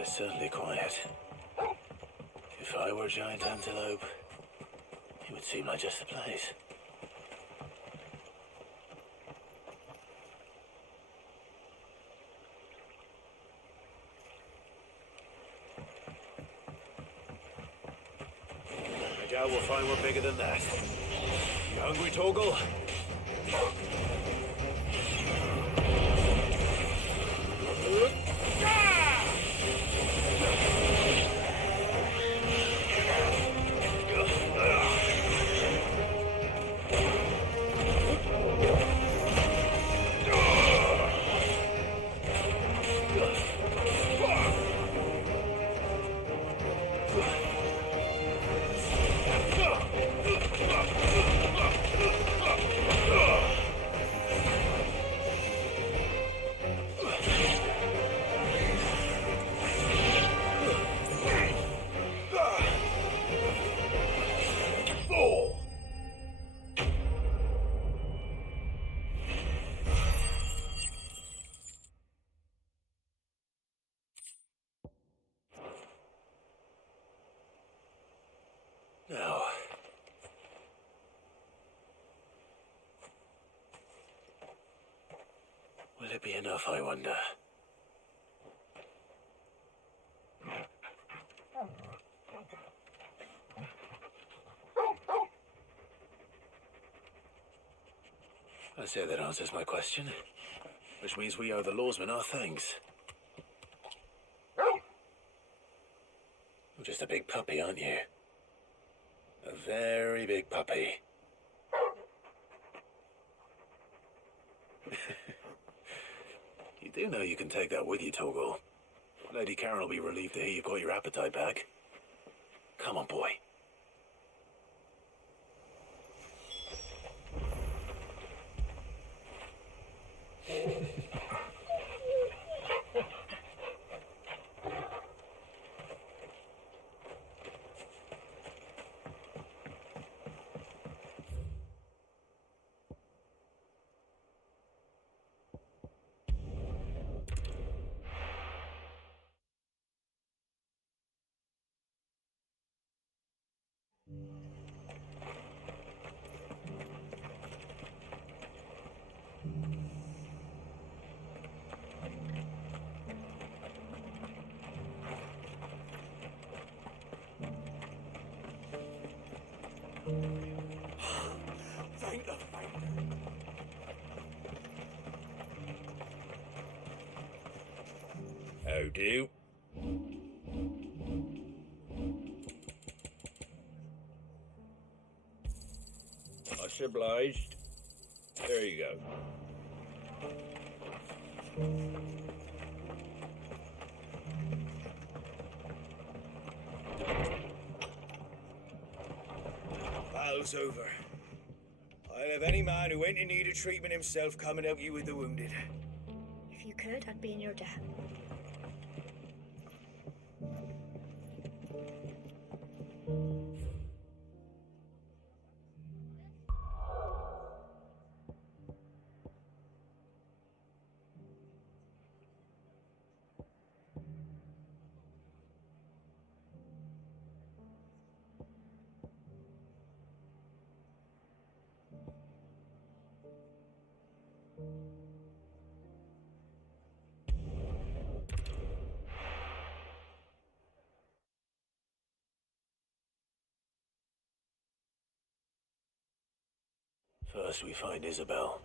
it's certainly quiet. If I were a giant antelope, it would seem like just the place. I doubt we'll find one bigger than that. You hungry, Torgal? Now, will it be enough, I wonder? I say that answers my question, which means we owe the lawsmen our thanks. You're just a big puppy, aren't you? A very big puppy. You do know you can take that with you, Torgal. Lady Karen will be relieved to hear you've got your appetite back. Come on, boy. Thank the How do? Much obliged. There you go. Battle's over. I'll have any man who ain't in need of treatment himself coming out you with the wounded. If you could, I'd be in your debt. First we find Isabel.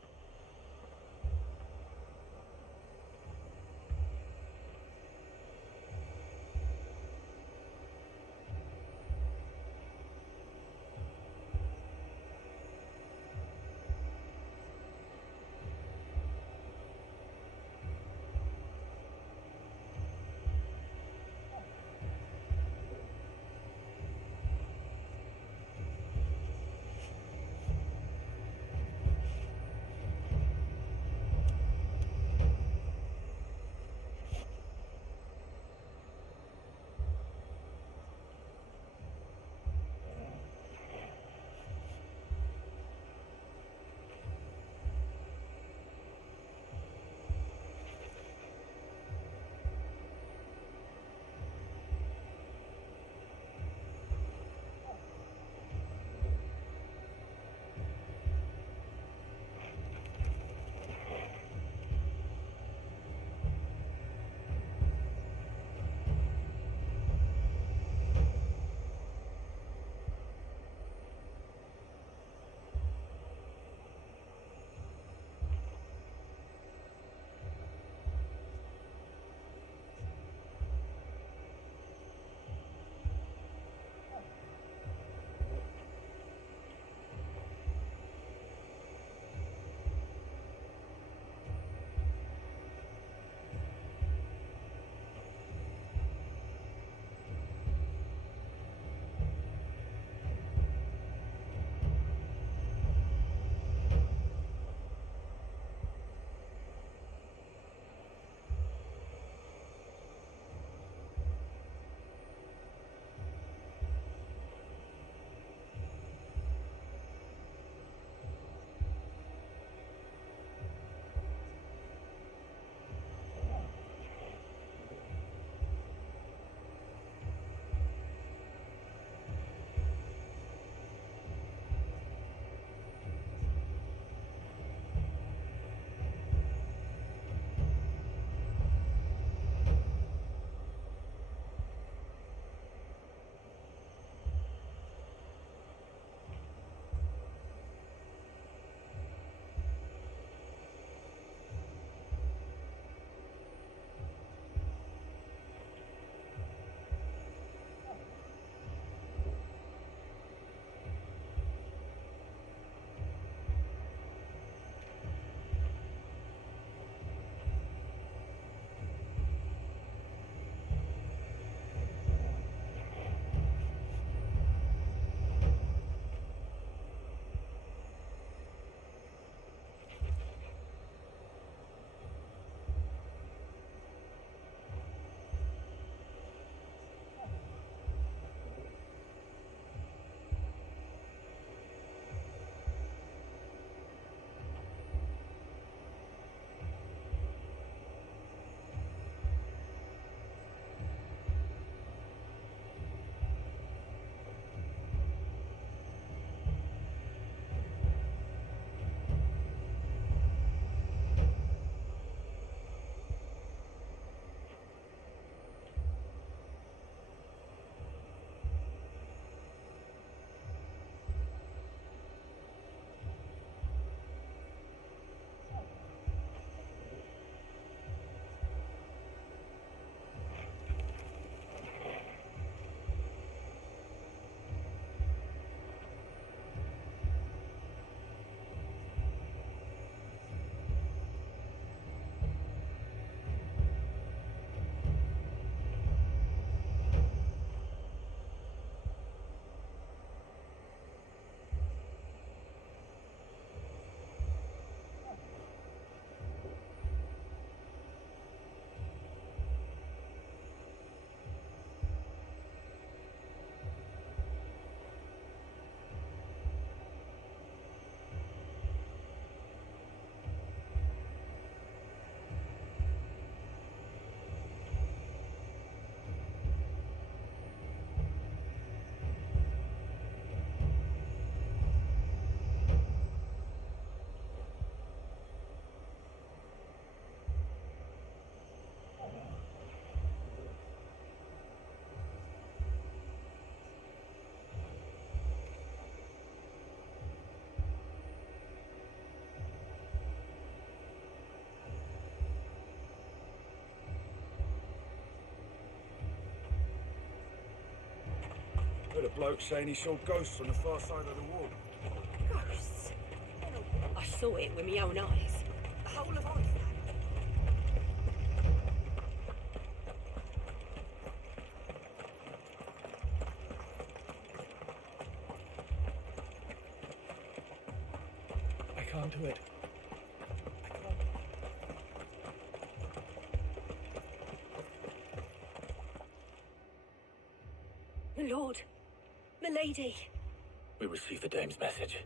bloke saying he saw ghosts on the far side of the wall. Ghosts? I saw it with my own eyes. The whole of Iceland. I can't do it. My lord. My lady. We received the dame's message.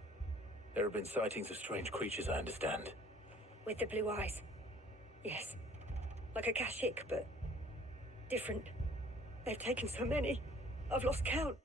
There have been sightings of strange creatures, I understand. With the blue eyes. Yes. Like a Kashik, but different. They've taken so many. I've lost count.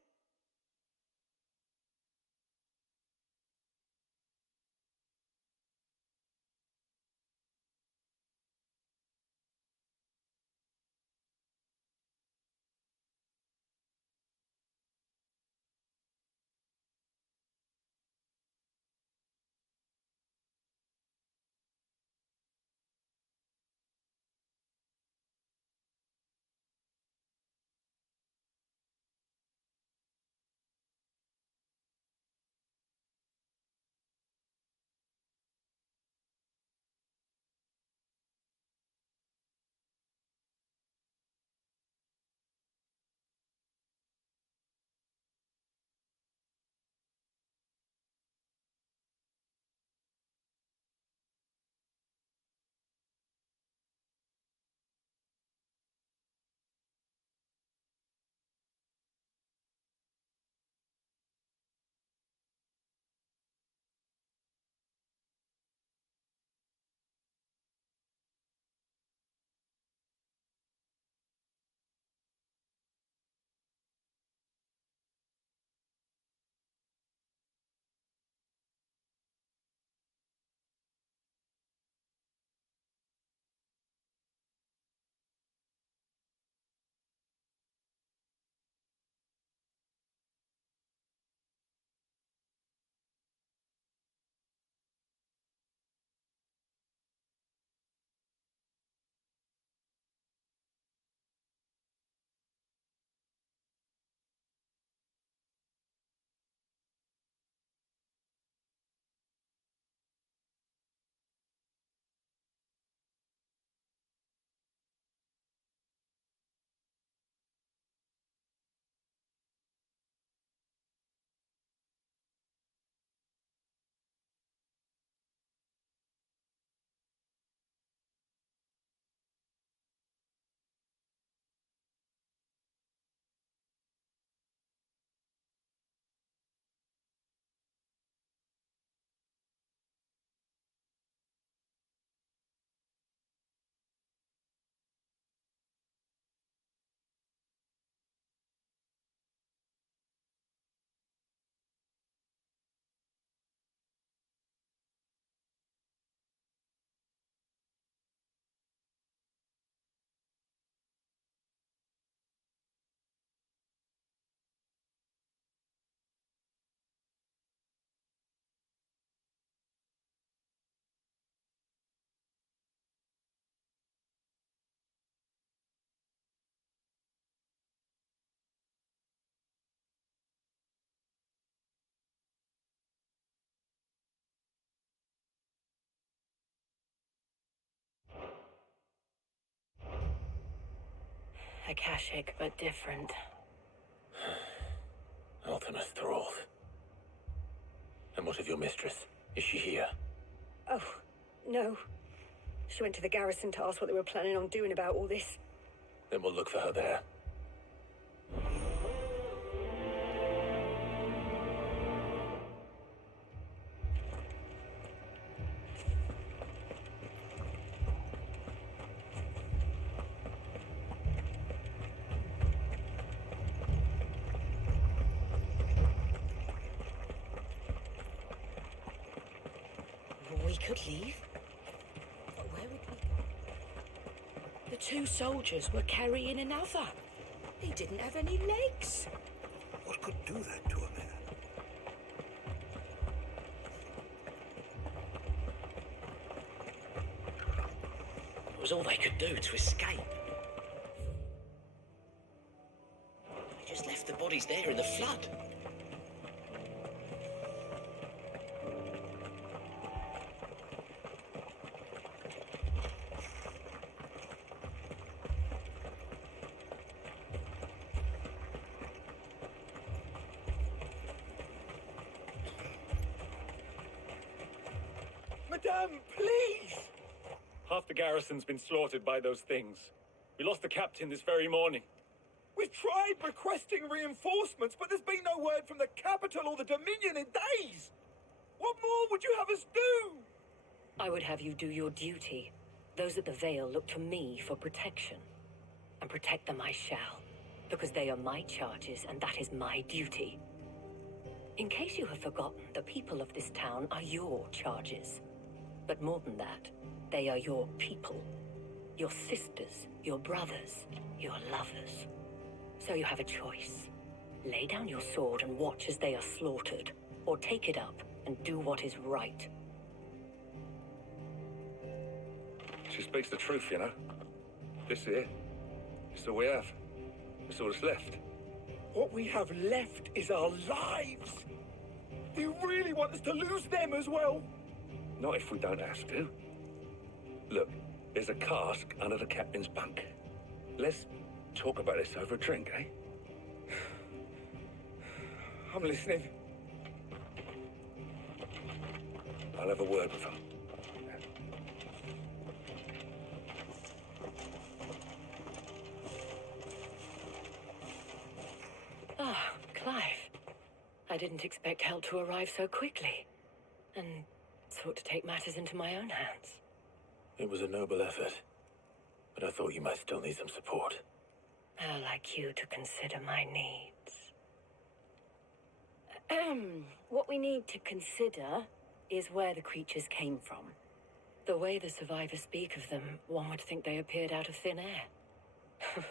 Akashic, but different. Ultimus Thrall. And what of your mistress? Is she here? Oh, no. She went to the garrison to ask what they were planning on doing about all this. Then we'll look for her there. We could leave. But where would we go? The two soldiers were carrying another. He didn't have any legs. What could do that to a man? It was all they could do to escape. They just left the bodies there in the flood. Madame, please! Half the garrison's been slaughtered by those things. We lost the captain this very morning. We've tried requesting reinforcements, but there's been no word from the capital or the Dominion in days! What more would you have us do? I would have you do your duty. Those at the Vale look to me for protection. And protect them I shall, because they are my charges, and that is my duty. In case you have forgotten, the people of this town are your charges. But more than that, they are your people. Your sisters, your brothers, your lovers. So you have a choice. Lay down your sword and watch as they are slaughtered, or take it up and do what is right. She speaks the truth, you know. This here, it's all we have. It's all that's left. What we have left is our lives! Do you really want us to lose them as well? Not if we don't have to. Look, there's a cask under the captain's bunk. Let's talk about this over a drink, eh? I'm listening. I'll have a word with him. Ah, Clive. I didn't expect help to arrive so quickly. And sought to take matters into my own hands. It was a noble effort, but I thought you might still need some support. I'd like you to consider my needs. What we need to consider is where the creatures came from. The way the survivors speak of them, one would think they appeared out of thin air.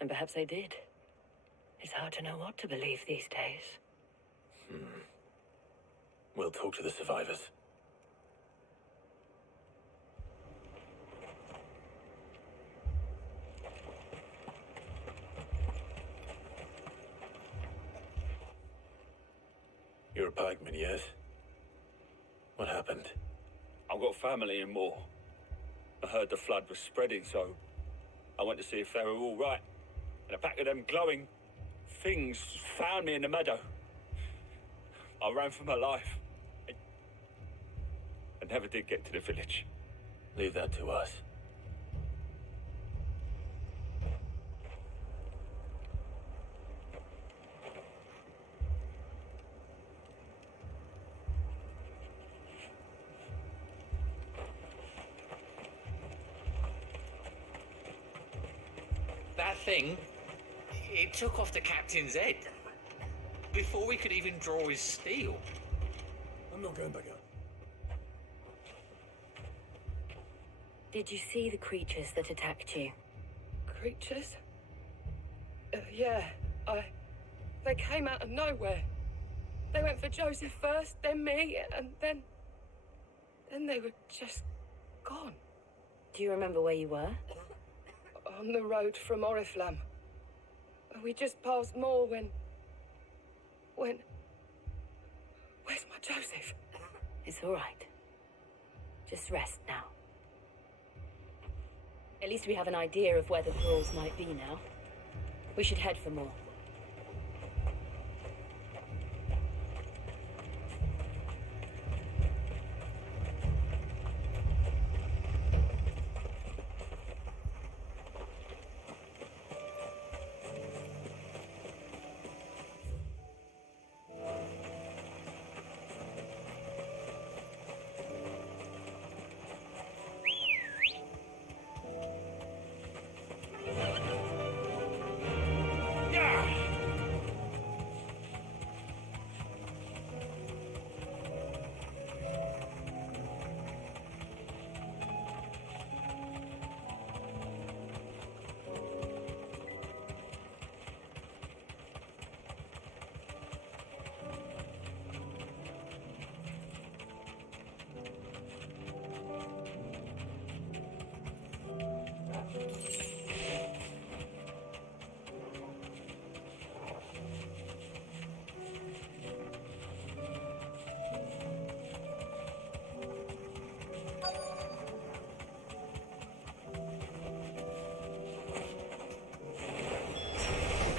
And perhaps they did. It's hard to know what to believe these days. We'll talk to the survivors. You're a pikeman, yes? What happened? I've got family in Moor. I heard the flood was spreading, so I went to see if they were all right. And a pack of them glowing things found me in the meadow. I ran for my life. I never did get to the village. Leave that to us. That thing, it took off the captain's head. Before we could even draw his steel. I'm not going back out. Did you see the creatures that attacked you? Creatures? Yeah, They came out of nowhere. They went for Joseph first, then me, and then they were just gone. Do you remember where you were? On the road from Oriflamme. We just passed Moor when... Where's my Joseph? It's all right. Just rest now. At least we have an idea of where the thralls might be now. We should head for more.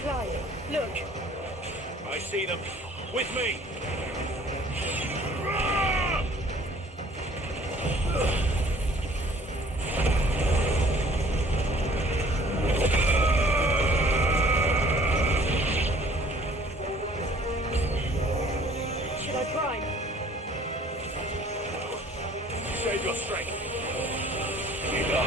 Clive, look. I see them. With me. Should I prime? Save your strength. You go.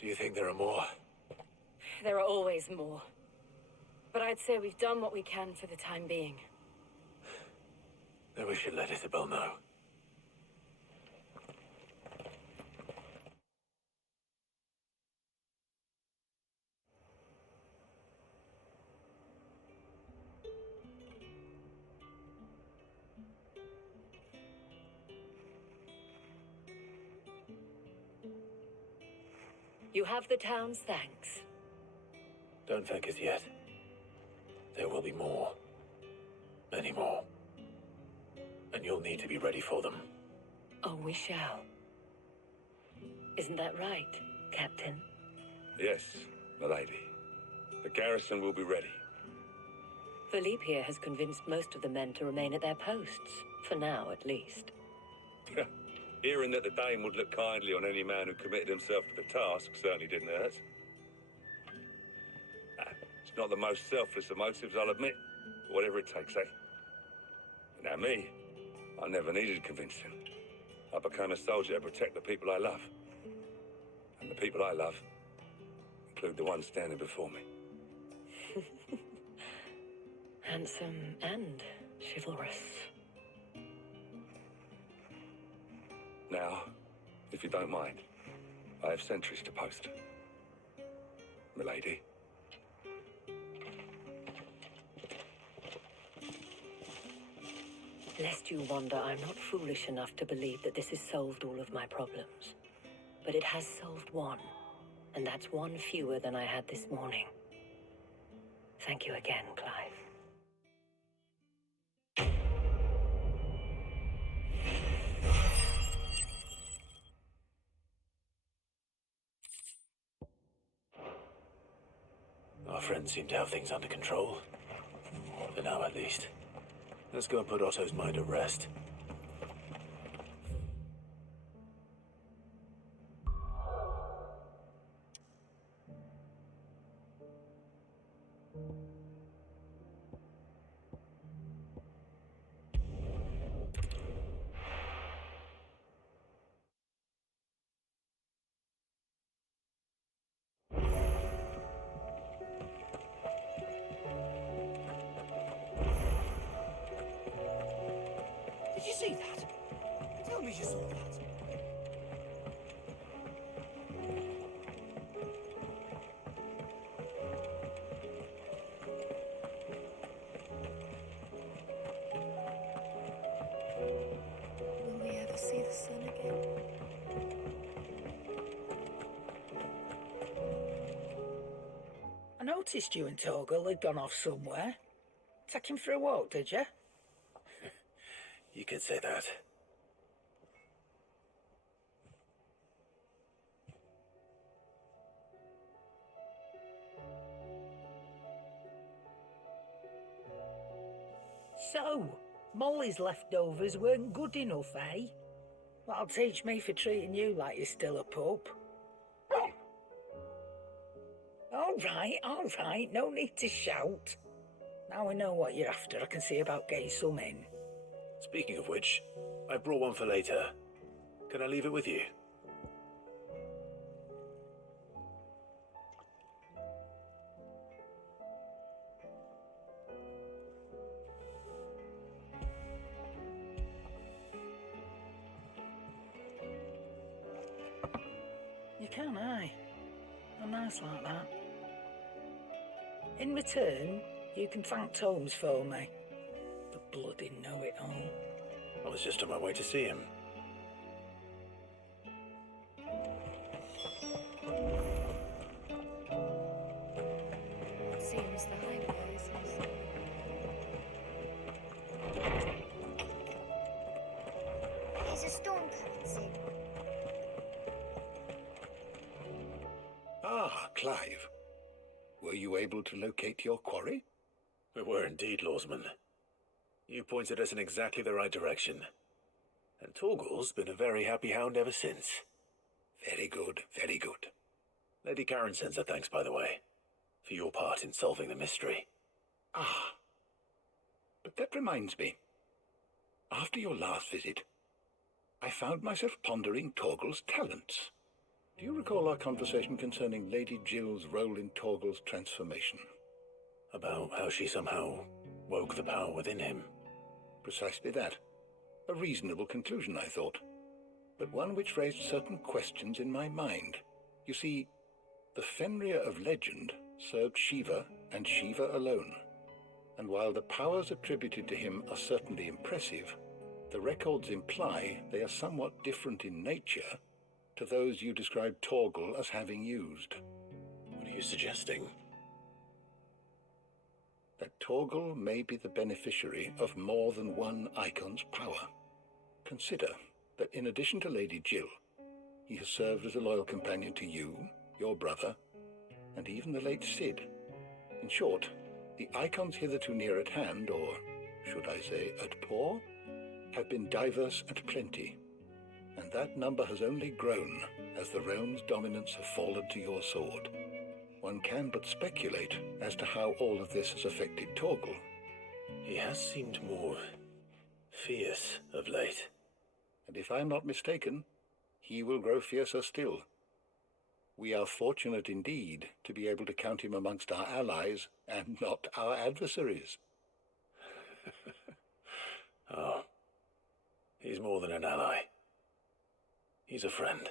Do you think there are more? There are always more. But I'd say we've done what we can for the time being. Then we should let Isabel know. You have the town's thanks. Don't thank us yet. There will be more. Many more. And you'll need to be ready for them. Oh, we shall. Isn't that right, Captain? Yes, milady. The garrison will be ready. Philippe here has convinced most of the men to remain at their posts. For now, at least. Hearing that the Dane would look kindly on any man who committed himself to the task certainly didn't hurt. It's not the most selfless of motives, I'll admit. But whatever it takes, eh? Now me, I never needed convincing. I became a soldier to protect the people I love. And the people I love include the ones standing before me. Handsome and chivalrous. Now, if you don't mind, I have sentries to post. Milady. Lest you wonder, I'm not foolish enough to believe that this has solved all of my problems. But it has solved one, and that's one fewer than I had this morning. Thank you again, Clive. Our friends seem to have things under control. For now, at least. Let's go and put Otto's mind at rest. just what? Will we ever see the sun again? I noticed you and Torgal had gone off somewhere. Take him for a walk, did you? You could say that. So, Molly's leftovers weren't good enough, eh? That'll teach me for treating you like you're still a pup. All right, no need to shout. Now we know what you're after, I can see about getting some in. Speaking of which, I brought one for later. Can I leave it with you? You can, aye. I'm nice like that. In return, you can thank Tomes for me. The bloody know-it-all. I was just on my way to see him. It seems the high places. There's a storm coming soon. Ah, Clive. Were you able to locate your quarry? We were indeed, Lawsman. You pointed us in exactly the right direction. And Torgal's been a very happy hound ever since. Very good, very good. Lady Karen sends her thanks, by the way, for your part in solving the mystery. Ah. But that reminds me. After your last visit, I found myself pondering Torgal's talents. Do you recall our conversation concerning Lady Jill's role in Torgal's transformation? About how she somehow woke the power within him. Precisely that. A reasonable conclusion, I thought, but one which raised certain questions in my mind. You see, the Fenrir of legend served Shiva and Shiva alone, and while the powers attributed to him are certainly impressive, the records imply they are somewhat different in nature to those you described Torgal as having used. What are you suggesting? That Torgal may be the beneficiary of more than one Icon's power. Consider that in addition to Lady Jill, he has served as a loyal companion to you, your brother, and even the late Cid. In short, the Icons hitherto near at hand, or should I say at paw, have been diverse and plenty, and that number has only grown as the realm's dominance have fallen to your sword. One can but speculate as to how all of this has affected Torgal. He has seemed more fierce of late. And if I'm not mistaken, he will grow fiercer still. We are fortunate indeed to be able to count him amongst our allies and not our adversaries. Oh, he's more than an ally. He's a friend.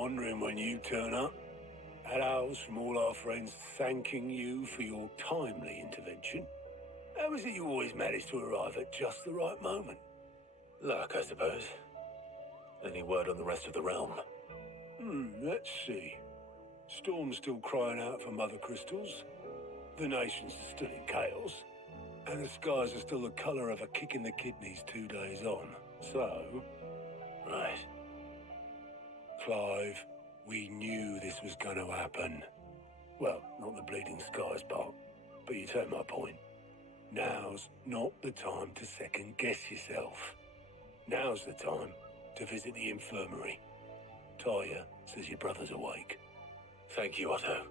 wondering when you turn up. Had owls from all our friends thanking you for your timely intervention. How is it you always manage to arrive at just the right moment? Luck, I suppose. Any word on the rest of the realm? Let's see. Storm's still crying out for mother crystals. The nations are still in chaos. And the skies are still the colour of a kick in the kidneys 2 days on. So... Right. Clive, we knew this was going to happen. Well, not the bleeding skies part, but you take my point. Now's not the time to second-guess yourself. Now's the time to visit the infirmary. Talia says your brother's awake. Thank you, Otto.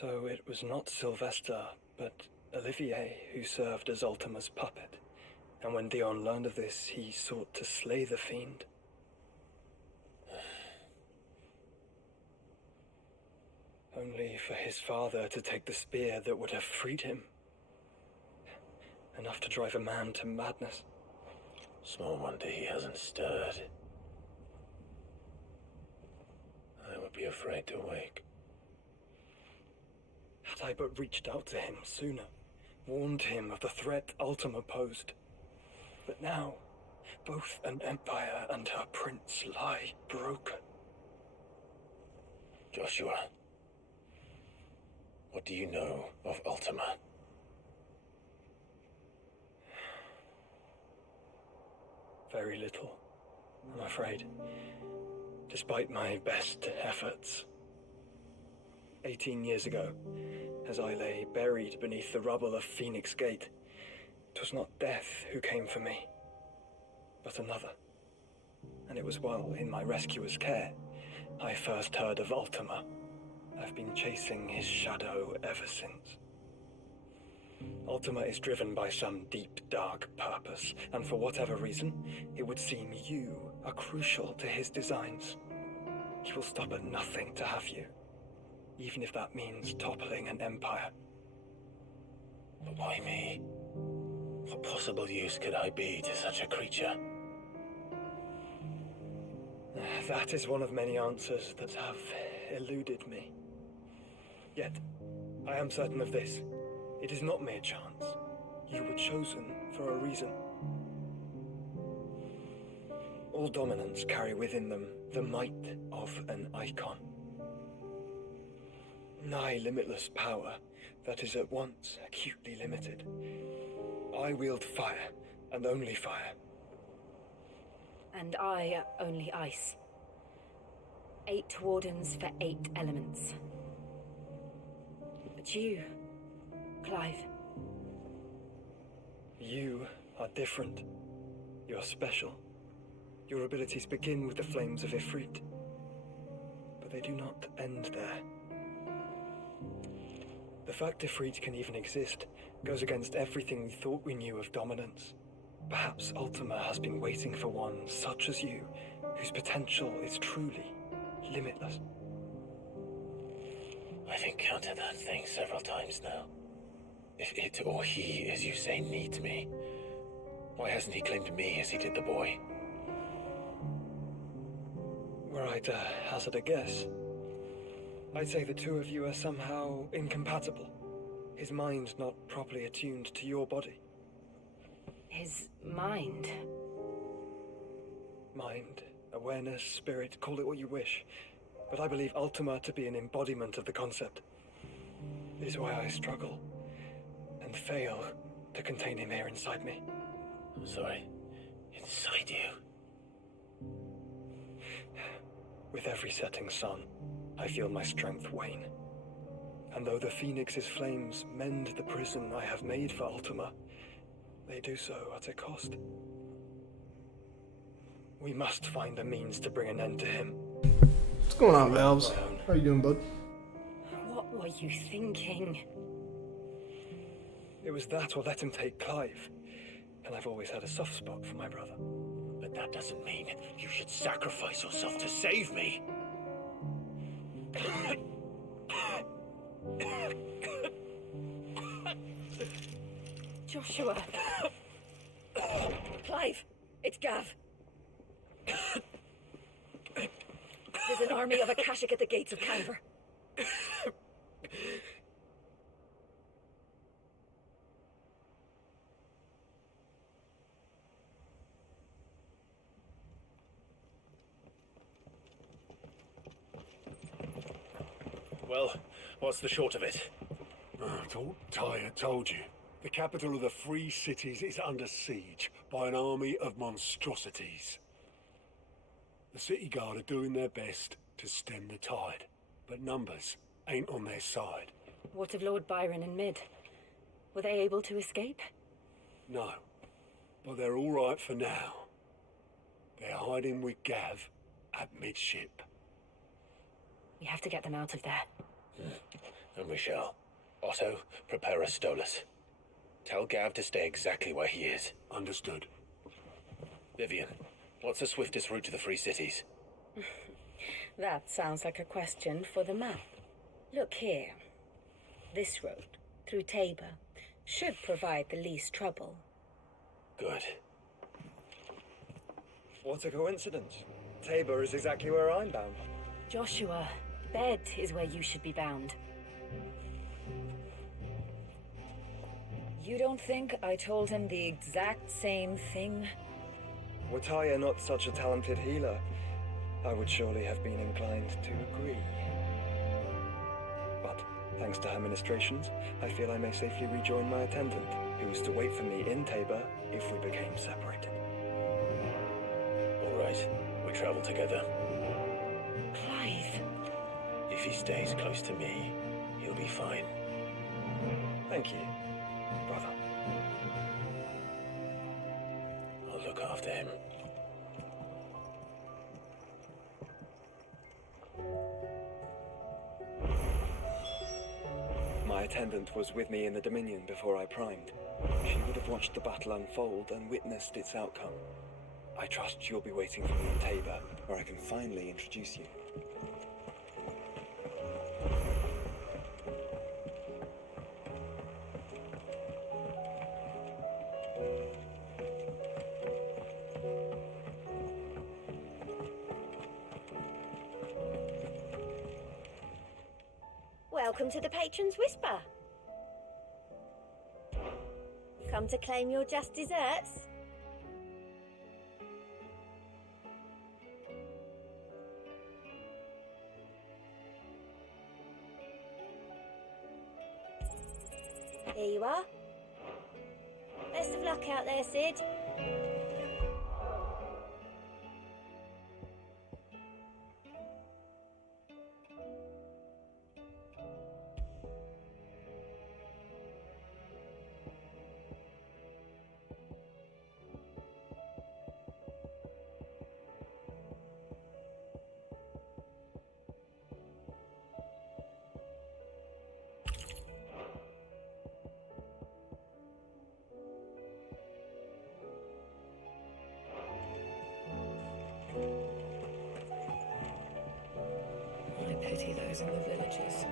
So it was not Sylvester, but Olivier who served as Ultima's puppet. And when Dion learned of this, he sought to slay the fiend. Only for his father to take the spear that would have freed him. Enough to drive a man to madness. Small wonder he hasn't stirred. I would be afraid to wake. Had I but reached out to him sooner, warned him of the threat Ultima posed. But now, both an empire and her prince lie broken. Joshua, what do you know of Ultima? Very little, I'm afraid. Despite my best efforts. 18 years ago, as I lay buried beneath the rubble of Phoenix Gate, 'twas not death who came for me, but another. And it was while in my rescuer's care, I first heard of Ultima. I've been chasing his shadow ever since. Ultima is driven by some deep, dark purpose, and for whatever reason, it would seem you are crucial to his designs. He will stop at nothing to have you, even if that means toppling an empire. But why me? What possible use could I be to such a creature? That is one of many answers that have eluded me. Yet, I am certain of this. It is not mere chance. You were chosen for a reason. All dominants carry within them the might of an icon. Nigh limitless power that is at once acutely limited. I wield fire, and only fire. And I only ice. 8 wardens for 8 elements. But you, Clive. You are different. You're special. Your abilities begin with the flames of Ifrit. But they do not end there. The fact Ifrit can even exist goes against everything we thought we knew of dominance. Perhaps Ultima has been waiting for one such as you, whose potential is truly limitless. I've encountered that thing several times now. If it or he, as you say, needs me, why hasn't he claimed me as he did the boy? Were I to hazard a guess, I'd say the two of you are somehow incompatible. His mind not properly attuned to your body. His mind? Mind, awareness, spirit, call it what you wish. But I believe Ultima to be an embodiment of the concept. It is why I struggle and fail to contain him here inside me. I'm sorry. Inside you? With every setting sun, I feel my strength wane. And though the Phoenix's flames mend the prison I have made for Ultima, they do so at a cost. We must find a means to bring an end to him. What's going on, Valves? How you doing, bud? What were you thinking? It was that or let him take Clive. And I've always had a soft spot for my brother. But that doesn't mean you should sacrifice yourself to save me. Joshua. Clive, it's Gav. There's an army of Akashic at the gates of Canver. Well, what's the short of it? I thought Ty had told you. The capital of the Free Cities is under siege by an army of monstrosities. The city guard are doing their best to stem the tide, but numbers ain't on their side. What of Lord Byron and Mid? Were they able to escape? No, but they're all right for now. They're hiding with Gav at midship. We have to get them out of there. And we shall. Otto, prepare a Stolas. Tell Gav to stay exactly where he is. Understood. Vivian, what's the swiftest route to the Free Cities? That sounds like a question for the map. Look here. This road, through Tabor, should provide the least trouble. Good. What a coincidence. Tabor is exactly where I'm bound. Joshua, Bed is where you should be bound. You don't think I told him the exact same thing? Were Taya not such a talented healer, I would surely have been inclined to agree. But, thanks to her ministrations, I feel I may safely rejoin my attendant, who was to wait for me in Tabor if we became separated. All right, we travel together. Clive. If he stays close to me, he'll be fine. Thank you, brother. I'll look after him. My attendant was with me in the Dominion before I primed. She would have watched the battle unfold and witnessed its outcome. I trust you'll be waiting for me in Tabor, where I can finally introduce you. Welcome to the Patron's Whisper. Come to claim your just desserts? Here you are. Best of luck out there, Sid. I pity those in the villages.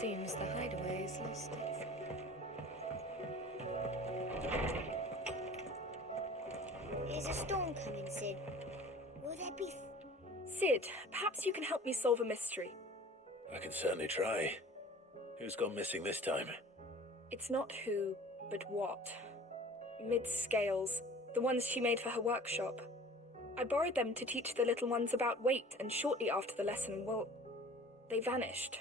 Seems the hideaway is lost its... There's a storm coming, Sid. Will there be... Sid, perhaps you can help me solve a mystery. I can certainly try. Who's gone missing this time? It's not who, but what. Mid-scales, the ones she made for her workshop. I borrowed them to teach the little ones about weight, and shortly after the lesson, well, they vanished.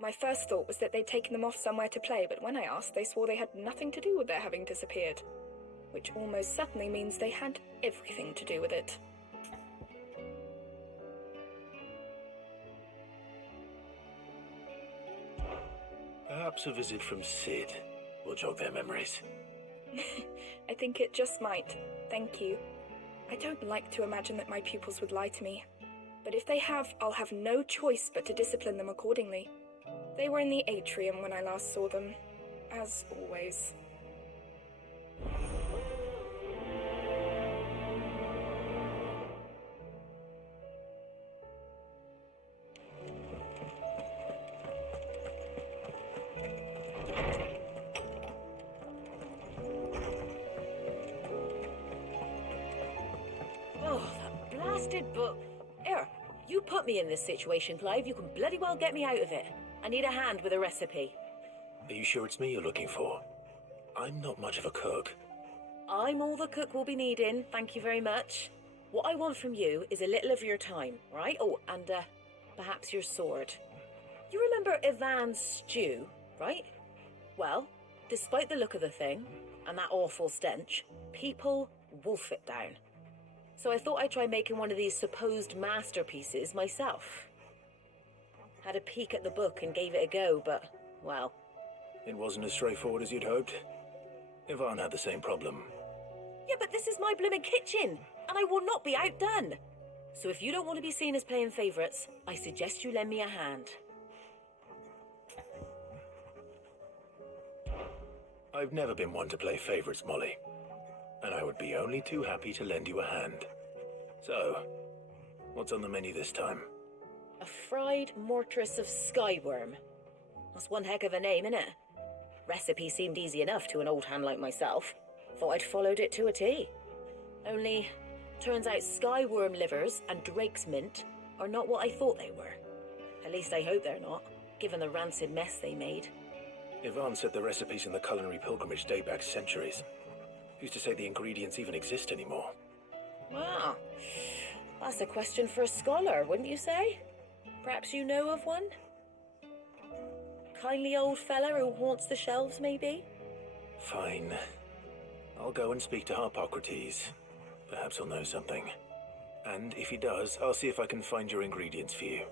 My first thought was that they'd taken them off somewhere to play, but when I asked, they swore they had nothing to do with their having disappeared. which almost certainly means they had everything to do with it. Perhaps a visit from Sid will jog their memories. I think it just might. Thank you. I don't like to imagine that my pupils would lie to me. But if they have, I'll have no choice but to discipline them accordingly. They were in the atrium when I last saw them, as always. Oh, that blasted book. Here, you put me in this situation, Clive. You can bloody well get me out of it. I need a hand with a recipe. Are you sure it's me you're looking for? I'm not much of a cook. I'm all the cook will be needing, thank you very much. What I want from you is a little of your time, right? Oh, and perhaps your sword. You remember Ivan's stew, right? Well, despite the look of the thing, and that awful stench, people wolf it down. So I thought I'd try making one of these supposed masterpieces myself. Had a peek at the book and gave it a go, but, well... It wasn't as straightforward as you'd hoped. Ivan had the same problem. Yeah, but this is my blooming kitchen, and I will not be outdone. So if you don't want to be seen as playing favourites, I suggest you lend me a hand. I've never been one to play favourites, Molly. And I would be only too happy to lend you a hand. So, what's on the menu this time? A fried mortress of skyworm. That's one heck of a name, innit? Recipe seemed easy enough to an old hand like myself. Thought I'd followed it to a T. Only, turns out skyworm livers and drake's mint are not what I thought they were. At least I hope they're not, given the rancid mess they made. Ivan said the recipes in the culinary pilgrimage date back centuries. Who's to say the ingredients even exist anymore? Wow. That's a question for a scholar, wouldn't you say? Perhaps you know of one? Kindly old fella who haunts the shelves, maybe? Fine. I'll go and speak to Harpocrates. Perhaps he'll know something. And if he does, I'll see if I can find your ingredients for you.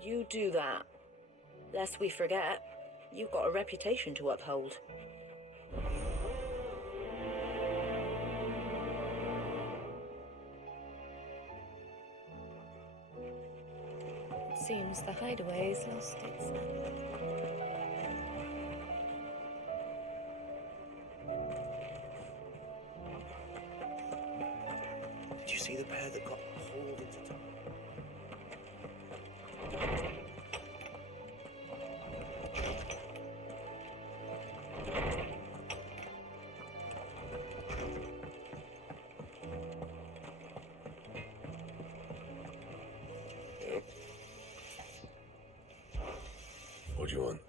You do that. Lest we forget, you've got a reputation to uphold. It seems the hideaway has lost its... Did you see the pair that got hauled into town? Yep. What do you want?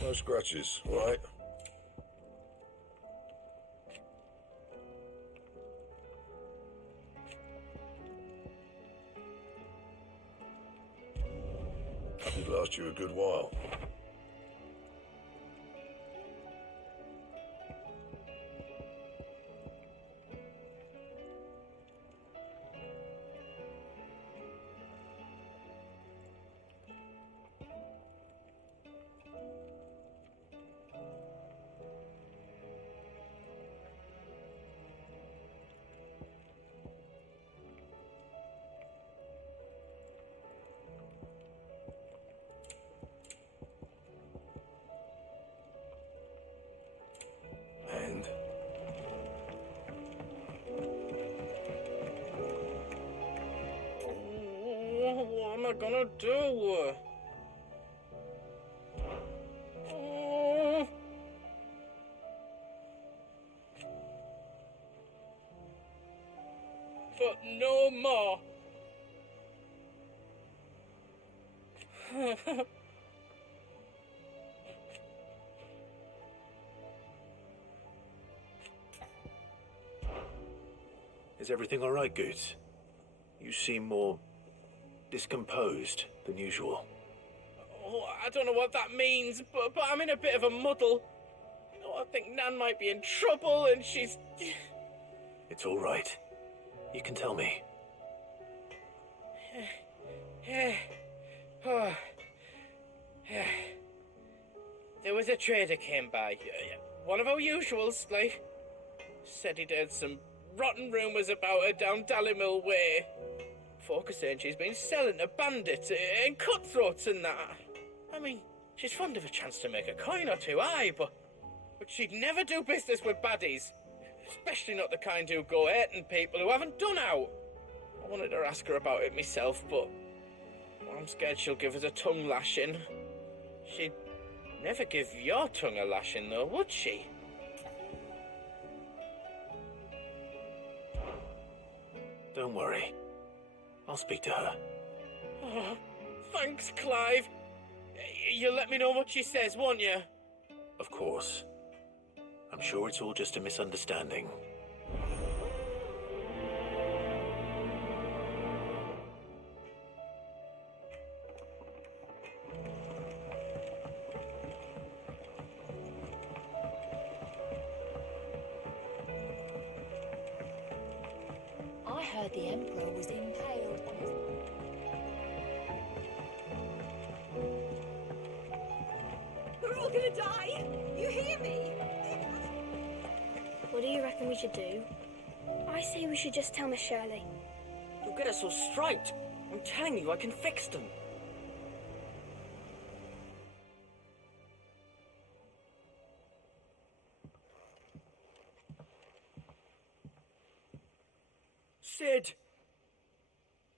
No scratches, all right? It'd last you a good while. And what am I gonna do? but no more. Is everything all right, Goots? You seem more discomposed than usual. Oh, I don't know what that means, but I'm in a bit of a muddle. Oh, I think Nan might be in trouble, and she's... It's all right. You can tell me. There was a trader came by. One of our usuals, like. Said he'd heard some rotten rumours about her down Dallimil Way. Folk are saying she's been selling to bandits and cutthroats and that. I mean, she's fond of a chance to make a coin or two, aye, but she'd never do business with baddies. Especially not the kind who go hating people who haven't done out. I wanted to ask her about it myself, but I'm scared she'll give us a tongue lashing. She'd never give your tongue a lashing, though, would she? Don't worry. I'll speak to her. Oh, thanks, Clive. You'll let me know what she says, won't you? Of course. I'm sure it's all just a misunderstanding. I heard the Emperor was impaled on his... We're all gonna die! You hear me? What do you reckon we should do? I say we should just tell Miss Shirley. You'll get us all straight. I'm telling you, I can fix them. Sid!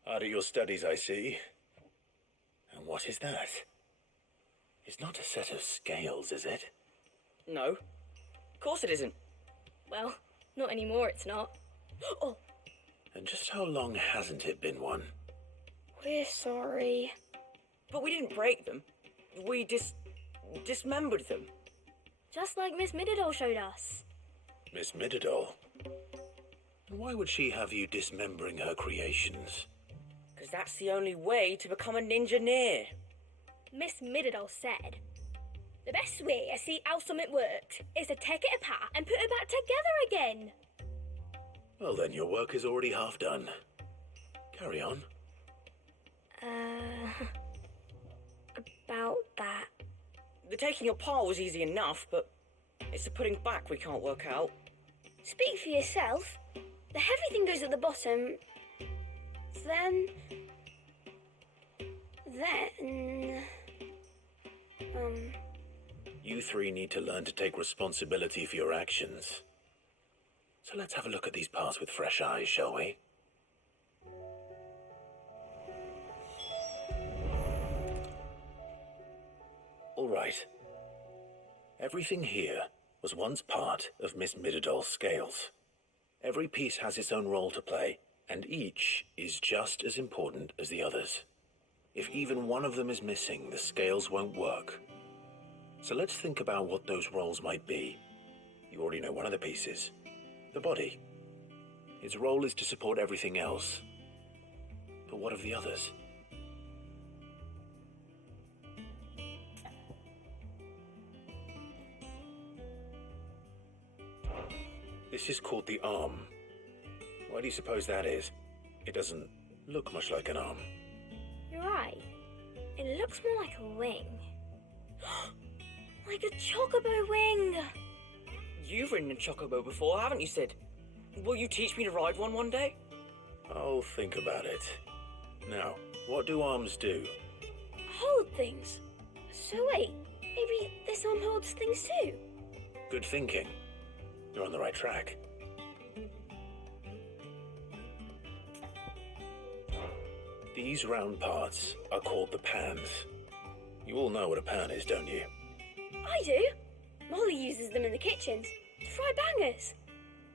Out of your studies, I see. And what is that? It's not a set of scales, is it? No. Of course it isn't. Well, not anymore, it's not. Oh! And just how long hasn't it been one? We're sorry. But we didn't break them. We dismembered them. Just like Miss Mididol showed us. Miss Mididol? And why would she have you dismembering her creations? Because that's the only way to become a ninja-neer. Miss Mididol said, the best way to see how something worked is to take it apart and put it back together again. Well then, your work is already half done. Carry on. About that. The taking apart was easy enough, but it's the putting back we can't work out. Speak for yourself. The heavy thing goes at the bottom. Then... You three need to learn to take responsibility for your actions. So let's have a look at these parts with fresh eyes, shall we? All right. Everything here was once part of Miss Mididol's scales. Every piece has its own role to play, and each is just as important as the others. If even one of them is missing, the scales won't work. So let's think about what those roles might be. You already know one of the pieces. The body. Its role is to support everything else. But what of the others? This is called the arm. Why do you suppose that is? It doesn't look much like an arm. You're right. It looks more like a wing. Like a chocobo wing! You've ridden a chocobo before, haven't you, Sid? Will you teach me to ride one day? I'll think about it. Now, what do arms do? Hold things. So wait, maybe this arm holds things too? Good thinking. You're on the right track. These round parts are called the pans. You all know what a pan is, don't you? I do. Molly uses them in the kitchens to fry bangers.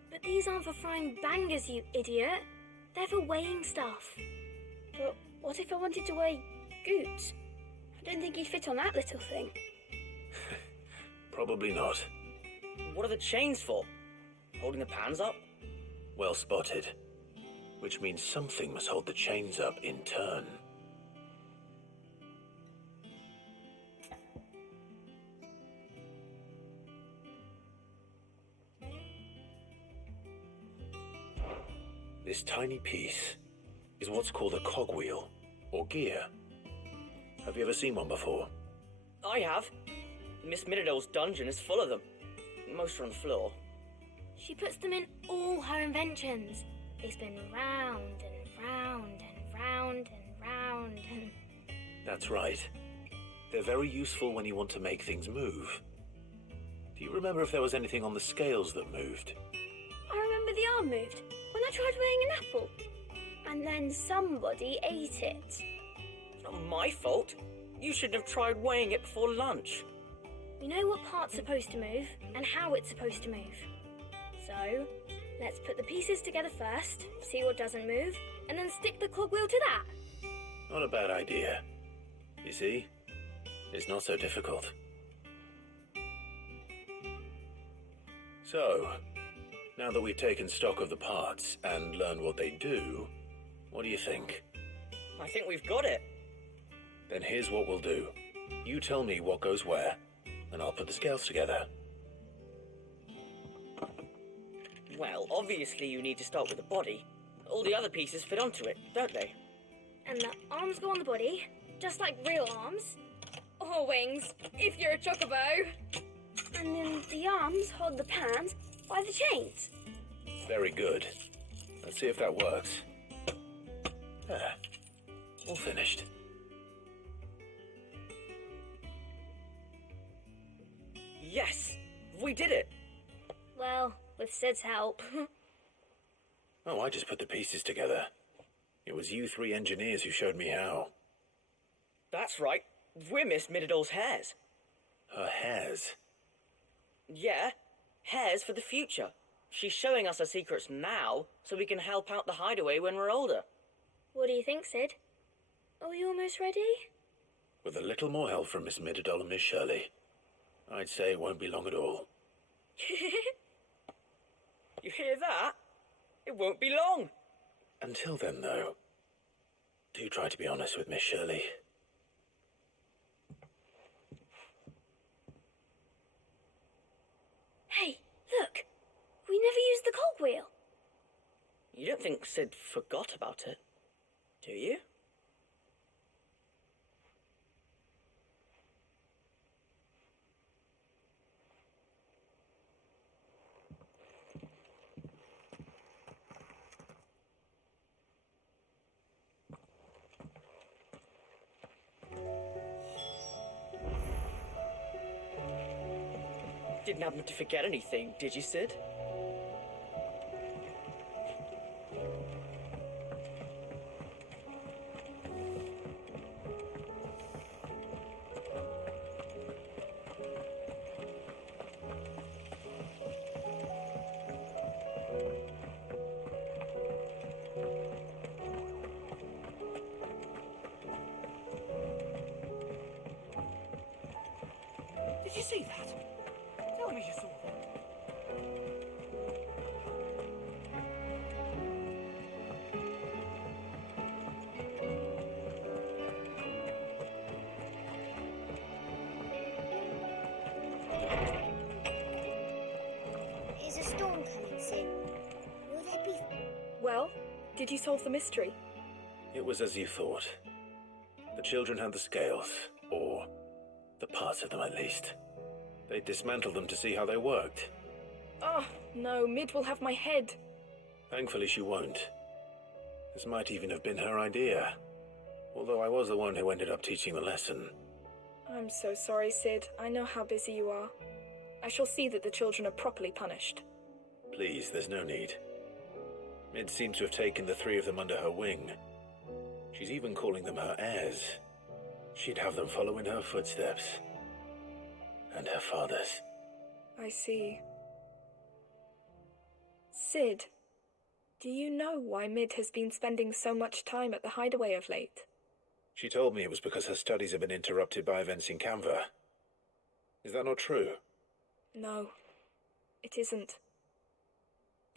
But these aren't for frying bangers, you idiot. They're for weighing stuff. But what if I wanted to weigh Goots? I don't think he'd fit on that little thing. Probably not. What are the chains for? Holding the pans up? Well spotted. Which means something must hold the chains up in turn. This tiny piece is what's called a cogwheel, or gear. Have you ever seen one before? I have. Miss Minadol's dungeon is full of them. Most are on the floor. She puts them in all her inventions. They spin round and round and round and round and... That's right. They're very useful when you want to make things move. Do you remember if there was anything on the scales that moved? I remember the arm moved when I tried weighing an apple. And then somebody ate it. It's not my fault. You shouldn't have tried weighing it before lunch. We know what part's supposed to move and how it's supposed to move. So, let's put the pieces together first, see what doesn't move, and then stick the cogwheel to that. Not a bad idea. You see? It's not so difficult. So, now that we've taken stock of the parts and learned what they do, what do you think? I think we've got it. Then here's what we'll do. You tell me what goes where, and I'll put the scales together. Well, obviously you need to start with the body. All the other pieces fit onto it, don't they? And the arms go on the body, just like real arms. Or wings, if you're a chocobo. And then the arms hold the pans by the chains. Very good. Let's see if that works. There. All finished. Yes! We did it! Well, with Sid's help. Oh, I just put the pieces together. It was you three engineers who showed me how. That's right. We're Miss Minadol's hares. Her hairs? Yeah, hares for the future. She's showing us her secrets now, so we can help out the hideaway when we're older. What do you think, Sid? Are we almost ready? With a little more help from Miss Minadol and Miss Shirley, I'd say it won't be long at all. You hear that? It won't be long. Until then, though, do try to be honest with Miss Shirley. Hey, look! We never used the cogwheel. You don't think Sid forgot about it, do you? Didn't happen to forget anything, did you, Sid? Did you see that? Tell me you saw that. Is a storm coming soon? Will there be... Well, did you solve the mystery? It was as you thought. The children had the scales, or the parts of them at least. They dismantled them to see how they worked. Oh, no, Mid will have my head. Thankfully she won't. This might even have been her idea. Although I was the one who ended up teaching the lesson. I'm so sorry, Sid. I know how busy you are. I shall see that the children are properly punished. Please, there's no need. Mid seems to have taken the three of them under her wing. She's even calling them her heirs. She'd have them follow in her footsteps. And her father's. I see. Sid, Do you know why Mid has been spending so much time at the hideaway of late? She told me it was because her studies have been interrupted by events in Canva. Is that not true? No, it isn't.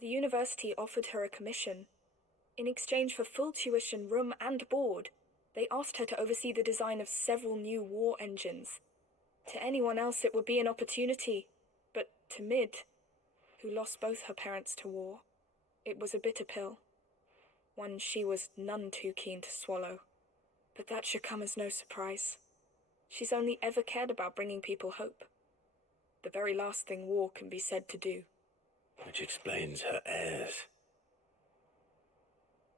The university offered her a commission. In exchange for full tuition, room and board, they asked her to oversee the design of several new war engines. To anyone else it would be an opportunity, but to Mid, who lost both her parents to war, it was a bitter pill. One she was none too keen to swallow. But that should come as no surprise. She's only ever cared about bringing people hope. The very last thing war can be said to do. Which explains her heirs.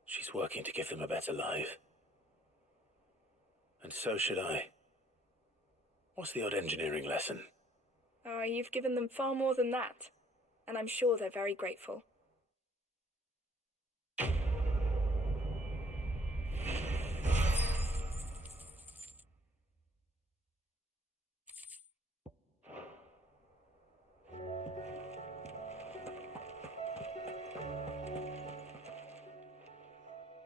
She's working to give them a better life. And so should I. What's the odd engineering lesson? Oh, you've given them far more than that. And I'm sure they're very grateful.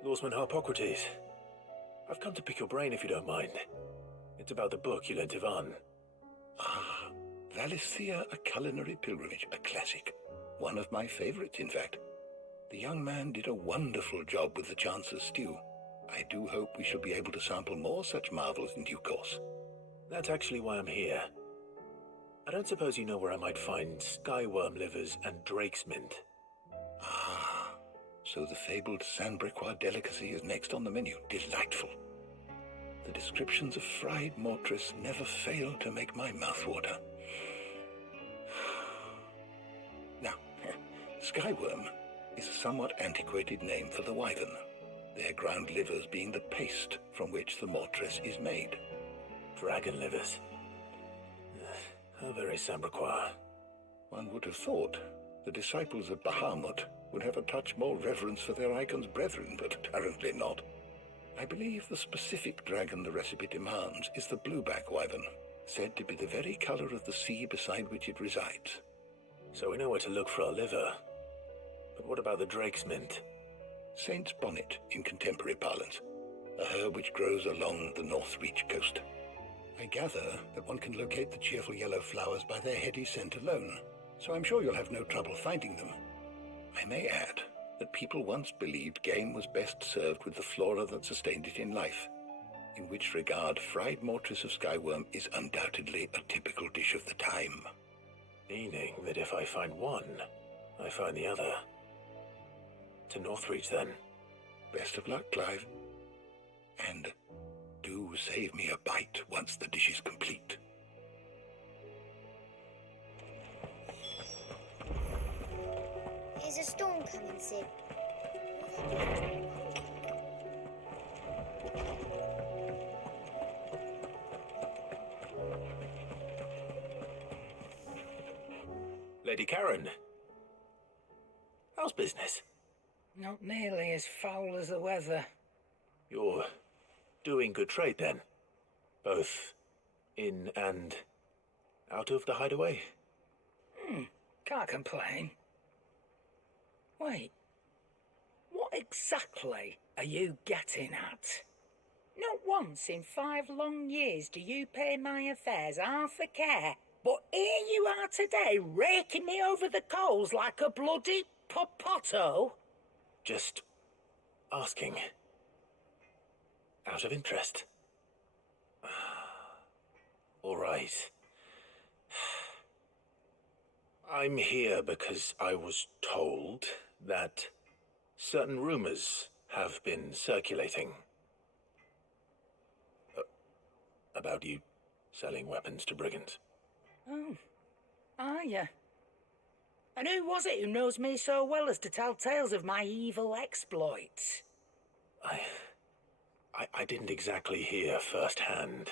Lawsman Harpocrates. I've come to pick your brain if you don't mind. It's about the book you lent Ivan. Ah, Valisthea, A Culinary Pilgrimage, a classic. One of my favorites, in fact. The young man did a wonderful job with the Chance's stew. I do hope we shall be able to sample more such marvels in due course. That's actually why I'm here. I don't suppose you know where I might find skyworm livers and drake's mint. Ah, so the fabled Sanbriquois delicacy is next on the menu. Delightful. The descriptions of fried mortress never fail to make my mouth water. Now, skyworm is a somewhat antiquated name for the wyvern, their ground livers being the paste from which the mortress is made. Dragon livers. How very Sambriquois. One would have thought the disciples of Bahamut would have a touch more reverence for their icon's brethren, but apparently not. I believe the specific dragon the recipe demands is the blueback wyvern, said to be the very color of the sea beside which it resides. So we know where to look for our liver. But what about the drake's mint? Saint's bonnet in contemporary parlance, a herb which grows along the North Reach coast. I gather that one can locate the cheerful yellow flowers by their heady scent alone, so I'm sure you'll have no trouble finding them. I may add that people once believed game was best served with the flora that sustained it in life, in which regard fried mortress of skyworm is undoubtedly a typical dish of the time. Meaning that if I find one, I find the other. To Northreach, then. Best of luck, Clive. And do save me a bite once the dish is complete. Is a storm coming, Sid? Lady Karen. How's business? Not nearly as foul as the weather. You're doing good trade, then? Both in and out of the hideaway? Can't complain. Wait, what exactly are you getting at? Not once in 5 long years do you pay my affairs half a care, but here you are today, raking me over the coals like a bloody popoto. Just asking. Out of interest. All right. I'm here because I was told that certain rumors have been circulating about you selling weapons to brigands. Oh, are you? And who was it who knows me so well as to tell tales of my evil exploits? I didn't exactly hear firsthand.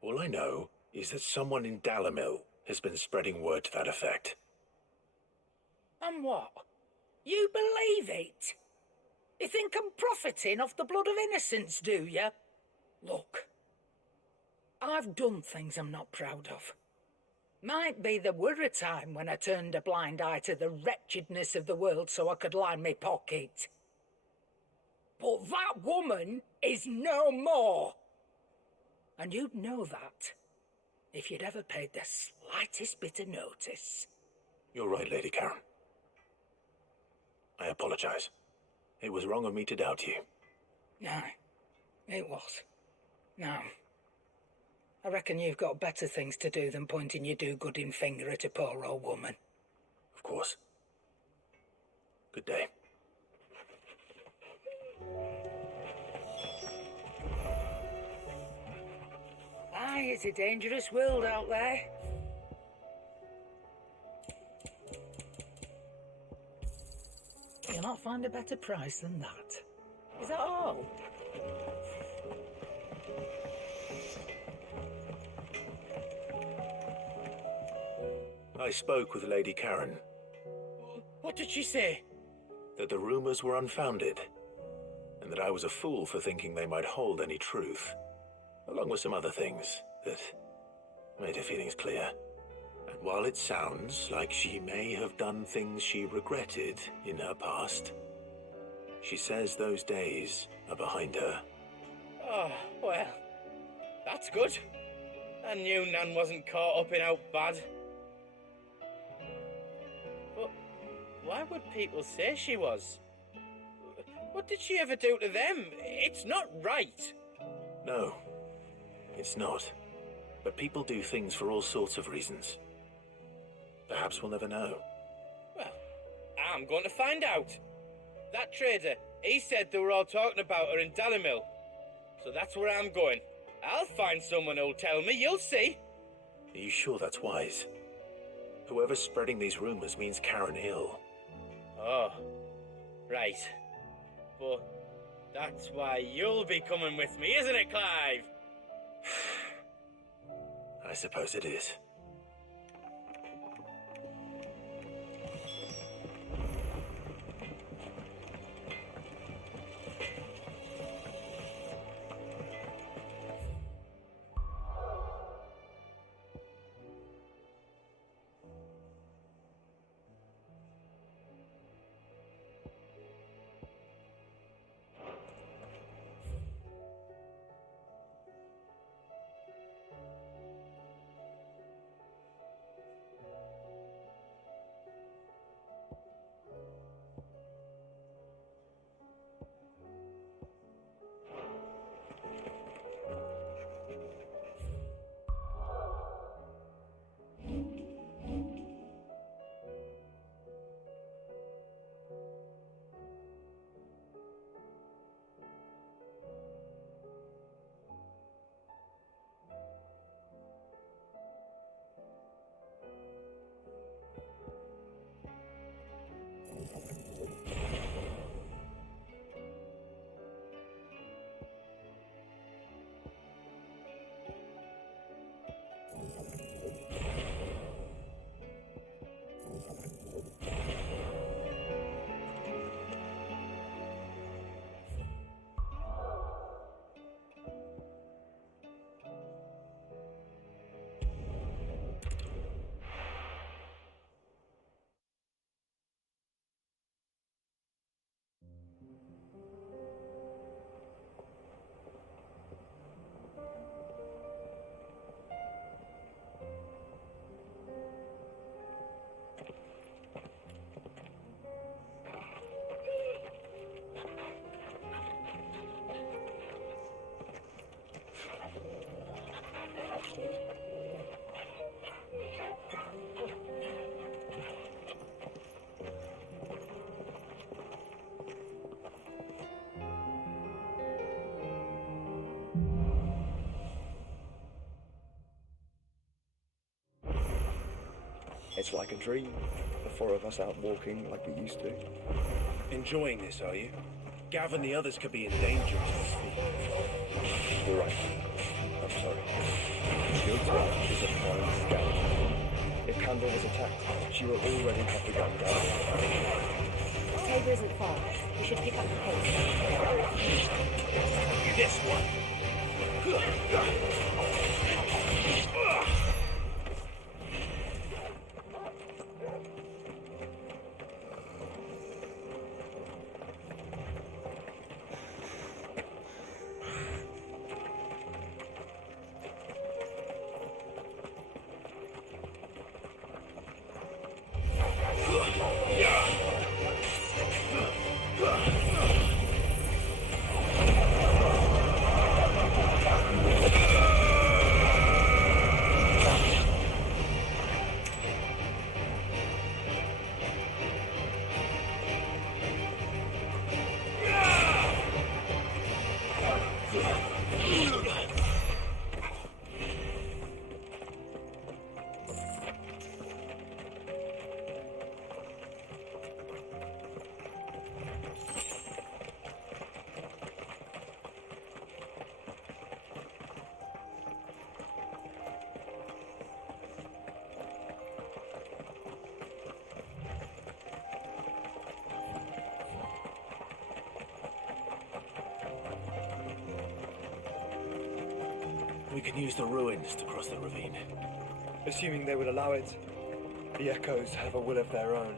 All I know is that someone in Dalimil has been spreading word to that effect. And what? You believe it? You think I'm profiting off the blood of innocents, do you? Look, I've done things I'm not proud of. Might be there were a time when I turned a blind eye to the wretchedness of the world so I could line my pocket. But that woman is no more. And you'd know that if you'd ever paid the slightest bit of notice. You're right, Lady Karen. I apologize. It was wrong of me to doubt you. No, it was. No. I reckon you've got better things to do than pointing your do-gooding finger at a poor old woman. Of course. Good day. Aye, it's a dangerous world out there. You'll not find a better price than that. Is that all? I spoke with Lady Karen. What did she say? That the rumors were unfounded, and that I was a fool for thinking they might hold any truth, along with some other things that made her feelings clear. And while it sounds like she may have done things she regretted in her past, she says those days are behind her. Oh, well, that's good. I knew Nan wasn't caught up in out bad. But why would people say she was? What did she ever do to them? It's not right. No, it's not. But people do things for all sorts of reasons. Perhaps we'll never know. Well, I'm going to find out. That trader, he said they were all talking about her in Dalimil. So that's where I'm going. I'll find someone who'll tell me, you'll see. Are you sure that's wise? Whoever's spreading these rumors means Karen Hill. Oh, right. But that's why you'll be coming with me, isn't it, Clive? I suppose it is. It's like a dream. The four of us out walking like we used to. Enjoying this, are you? Gavin, the others could be in danger as we speak. You're right. I'm sorry. Jilta is a prime scout. If Kandor was attacked, she will already have the gun down. Tabor isn't far. We should pick up the pace. This one. We can use the ruins to cross the ravine. Assuming they would allow it. The Echoes have a will of their own.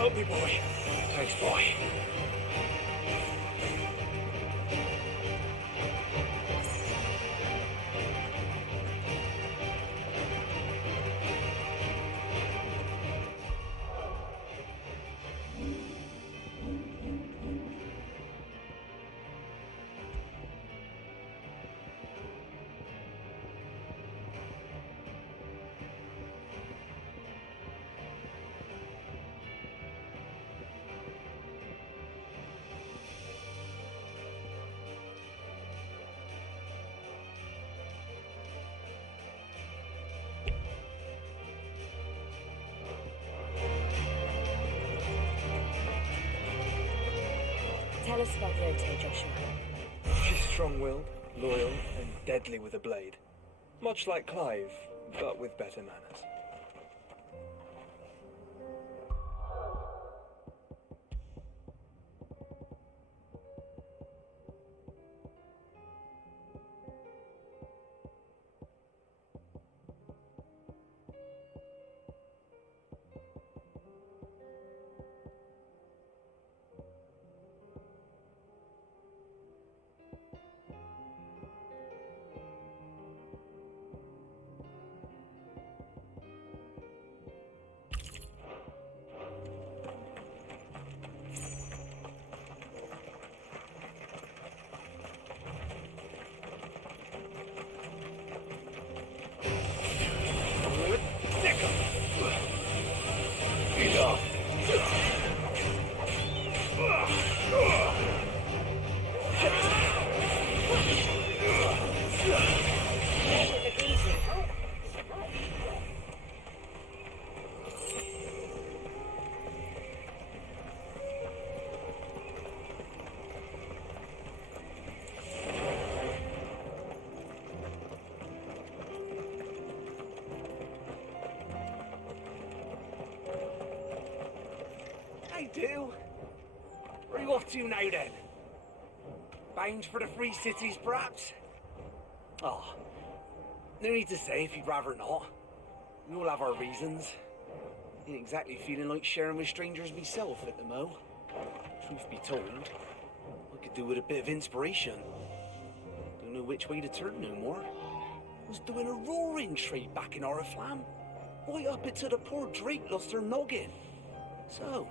Help me, boy. Thanks, boy. Tell us about Yote, Joshua. She's strong-willed, loyal, and deadly with a blade. Much like Clive, but with better manners. Do? Where are you off to now, then? Bound for the Free Cities, perhaps? Oh, no need to say if you'd rather not. We all have our reasons. Ain't exactly feeling like sharing with strangers myself at the mo. Truth be told, I could do with a bit of inspiration. Don't know which way to turn no more. Was doing a roaring trade back in Oriflamme. Right up into the poor Drake lost her noggin. So,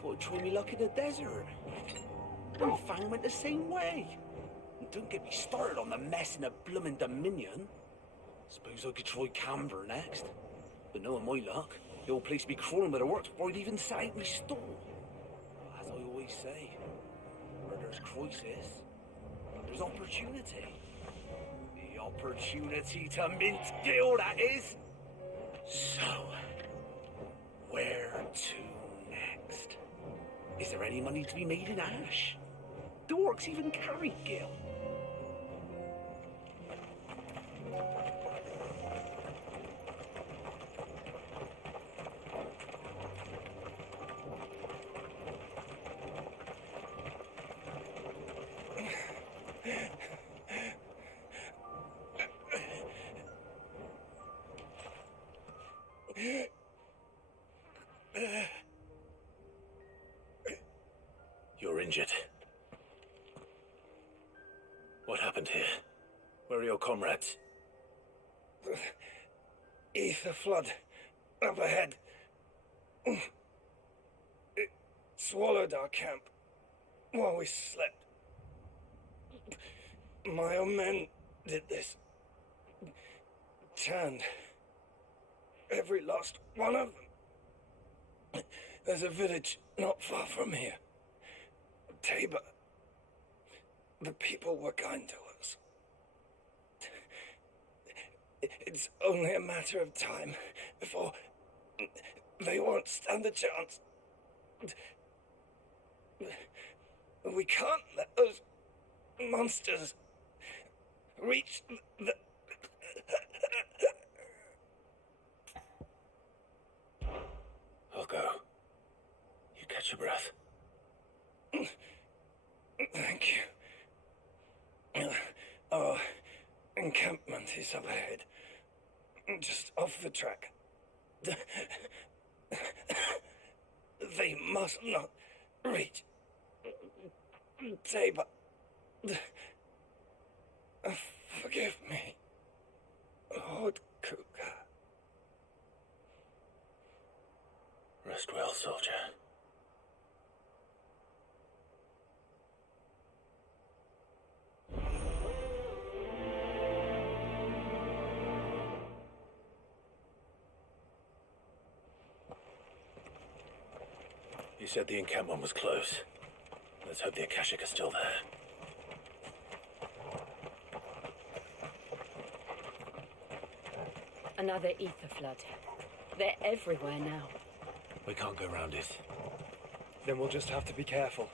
thought I'd try me luck in the desert. And Fang went the same way. And don't get me started on the mess in the bloomin' Dominion. Suppose I could try Camber next. But knowing my luck, the old place would be crawling with the works before I'd even set out my stall. As I always say, where there's crisis, there's opportunity. The opportunity to mint Gil, that is. So, where to next? Is there any money to be made in Ash? Do orcs even carry Gil? You're injured. What happened here? Where are your comrades? Ether flood. Up ahead. It swallowed our camp while we slept. My own men did this. Turned every last one of them. There's a village not far from here. Tabor. The people were kind to us. It's only a matter of time before they won't stand a chance. We can't let those monsters reach the... I'll go. You catch your breath. Thank you. Our encampment is up ahead. Just off the track. They must not reach Tabor. Forgive me, Lord Kuka. Rest well, soldier. You said the encampment was close. Let's hope the Akashic are still there. Another ether flood. They're everywhere now. We can't go round it. Then we'll just have to be careful.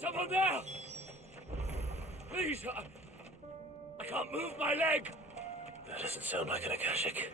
Someone there! Please, I can't move my leg! That doesn't sound like an Akashic.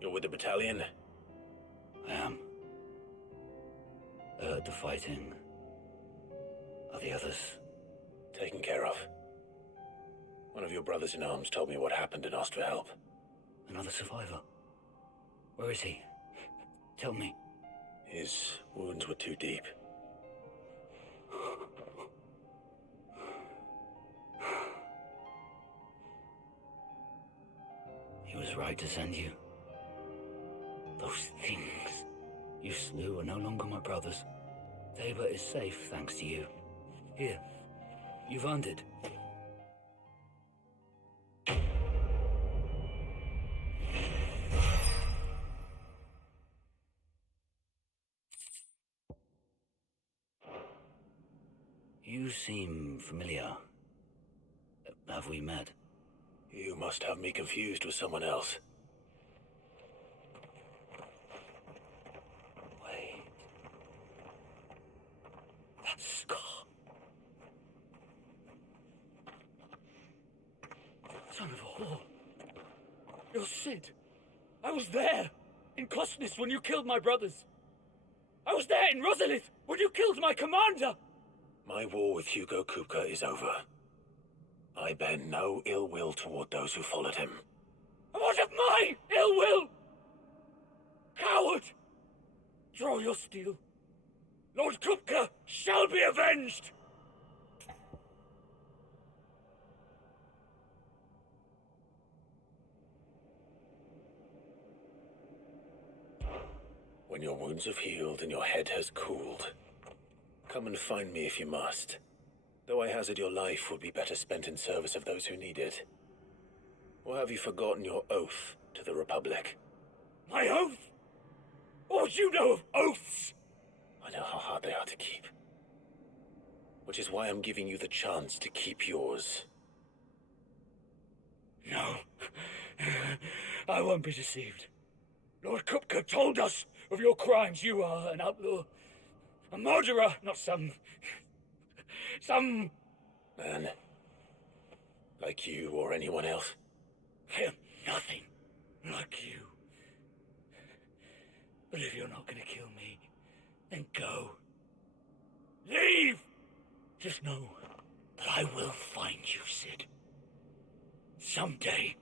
You're with the battalion? I am. I heard the fighting. Are the others? Taken care of. One of your brothers in arms told me what happened and asked for help. Another survivor? Where is he? Tell me. His wounds were too deep. He was right to send you. Those things you slew are no longer my brothers. Tabor is safe thanks to you. Here, you've earned it. You seem familiar. Have we met? You must have me confused with someone else. Wait. That scar. Son of a whore. You're Sid. I was there, in Cosnes, when you killed my brothers. I was there in Rosalith, when you killed my commander. My war with Hugo Kupka is over. I bear no ill will toward those who followed him. What of my ill will? Coward! Draw your steel. Lord Kupka shall be avenged! When your wounds have healed and your head has cooled, come and find me if you must. Though I hazard your life would be better spent in service of those who need it. Or have you forgotten your oath to the Republic? My oath? What do you know of oaths? I know how hard they are to keep. Which is why I'm giving you the chance to keep yours. No. I won't be deceived. Lord Kupka told us of your crimes. You are an outlaw. A murderer, not some man. Like you or anyone else. I am nothing like you. But if you're not gonna kill me, then go. Leave! Just know that I will find you, Sid. Someday.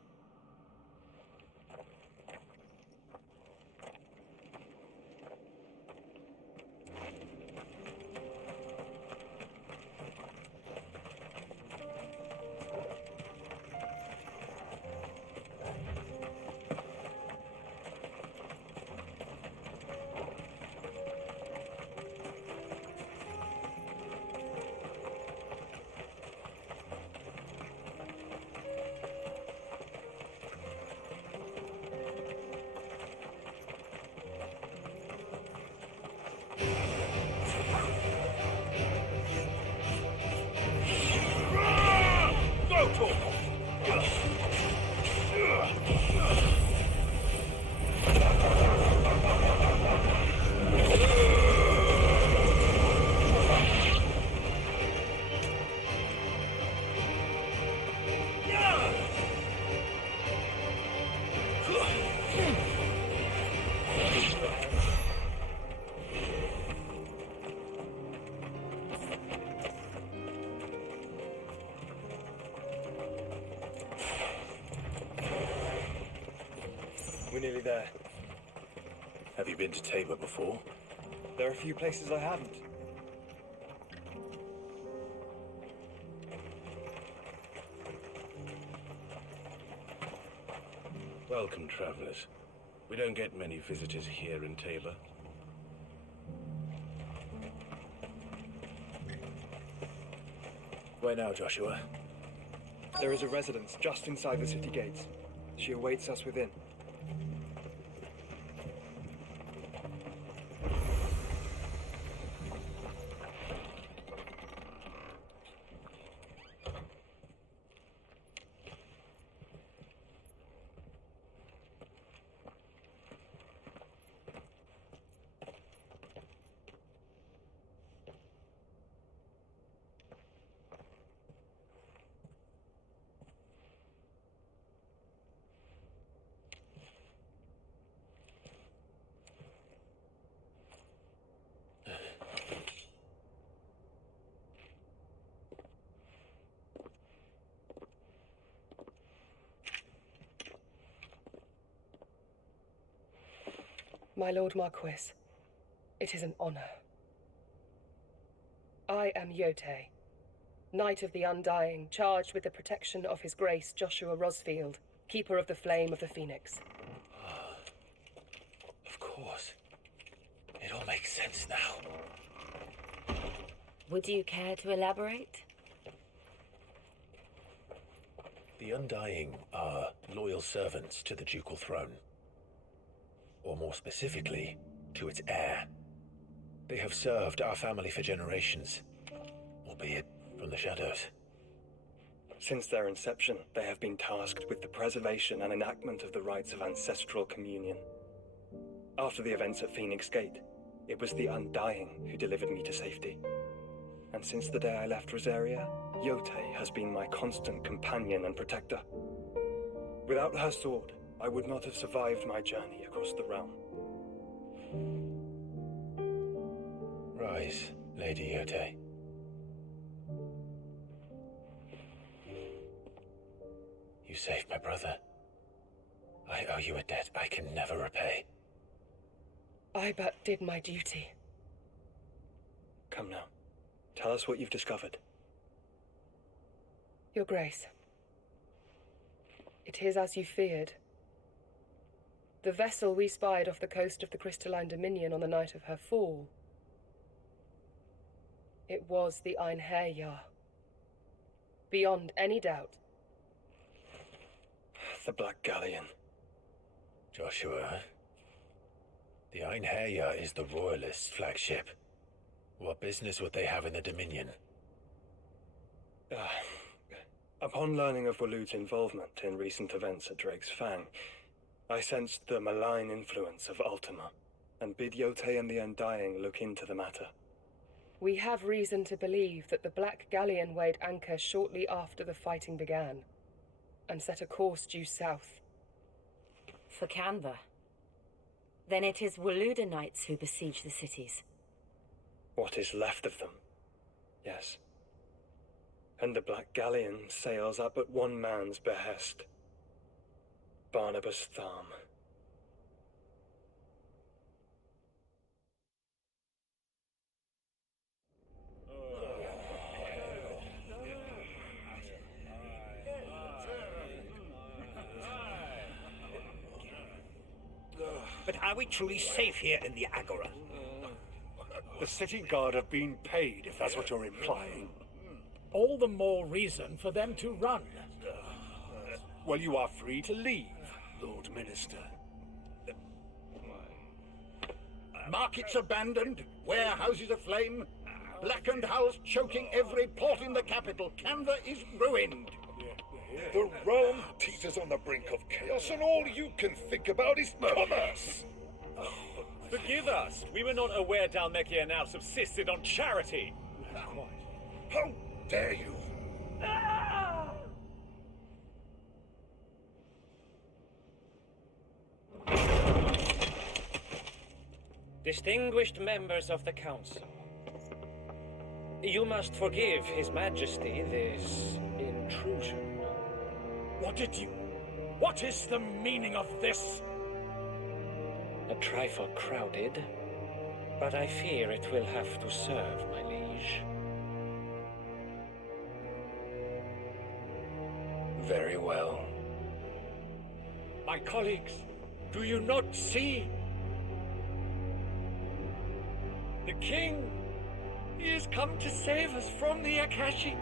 nearly there. Have you been to Tabor before? There are a few places I haven't. Welcome, travelers. We don't get many visitors here in Tabor. Where now, Joshua? There is a residence just inside the city gates. She awaits us within. My Lord Marquis, it is an honor. I am Yote, Knight of the Undying, charged with the protection of His Grace Joshua Rosfield, Keeper of the Flame of the Phoenix. Of course. It all makes sense now. Would you care to elaborate? The Undying are loyal servants to the ducal throne. Or more specifically, to its heir. They have served our family for generations, albeit from the shadows. Since their inception, they have been tasked with the preservation and enactment of the rites of ancestral communion. After the events at Phoenix Gate, it was the Undying who delivered me to safety. And since the day I left Rosaria, Yote has been my constant companion and protector. Without her sword, I would not have survived my journey across the realm. Rise, Lady Yote. You saved my brother. I owe you a debt I can never repay. I but did my duty. Come now. Tell us what you've discovered. Your Grace. It is as you feared. The vessel we spied off the coast of the Crystalline Dominion on the night of her fall. It was the Einherjar. Beyond any doubt. The Black Galleon. Joshua, the Einherjar is the Royalists' flagship. What business would they have in the Dominion? Upon learning of Waloed's involvement in recent events at Drake's Fang, I sensed the malign influence of Ultima, and bid Yote and the Undying look into the matter. We have reason to believe that the Black Galleon weighed anchor shortly after the fighting began, and set a course due south. For Canva. Then it is Waloed Knights who besiege the cities. What is left of them, yes. And the Black Galleon sails up at one man's behest. Barnabas Tharm. But are we truly safe here in the Agora? The city guard have been paid, if that's what you're implying. All the more reason for them to run. Well, you are free to leave, Lord Minister. Markets abandoned, warehouses aflame, blackened hulls choking every port in the capital. Canva is ruined. The realm teeters on the brink of chaos, and all you can think about is commerce. Forgive us. We were not aware Dhalmekia now subsisted on charity. How dare you? Distinguished members of the Council, you must forgive His Majesty this intrusion. What is the meaning of this? A trifle crowded, but I fear it will have to serve, my liege. Very well. My colleagues, do you not see? The king, he has come to save us from the Akashic.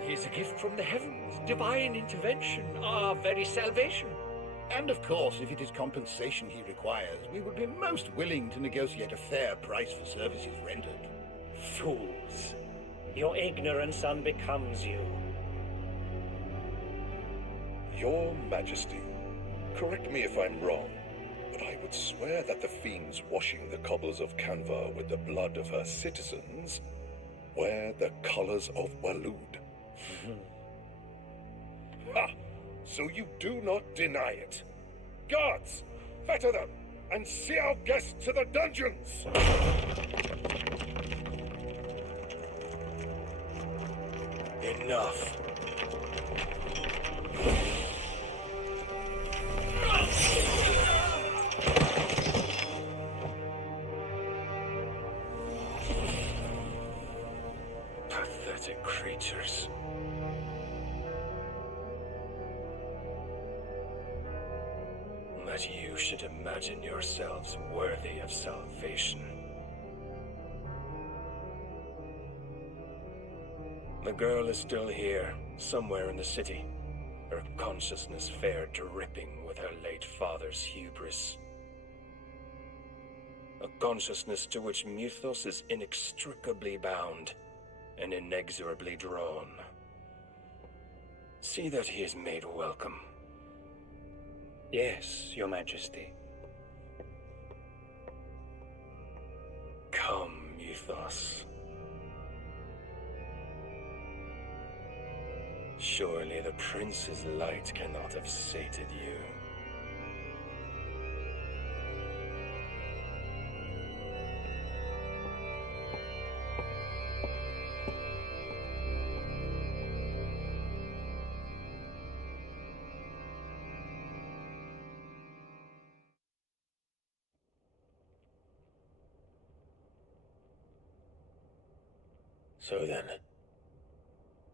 He is a gift from the heavens, divine intervention, our very salvation. And of course, if it is compensation he requires, we would be most willing to negotiate a fair price for services rendered. Fools. Your ignorance unbecomes you. Your Majesty, correct me if I'm wrong, but I would swear that the fiends washing the cobbles of Canva with the blood of her citizens wear the colors of Waloed. Ha! So you do not deny it. Guards, fetter them, and see our guests to the dungeons! Enough. Pathetic creatures. That you should imagine yourselves worthy of salvation. The girl is still here, somewhere in the city, her consciousness fair dripping with her late father's hubris. A consciousness to which Mythos is inextricably bound and inexorably drawn. See that he is made welcome. Yes, Your Majesty. Come, Mythos. Surely the Prince's light cannot have sated you. So then,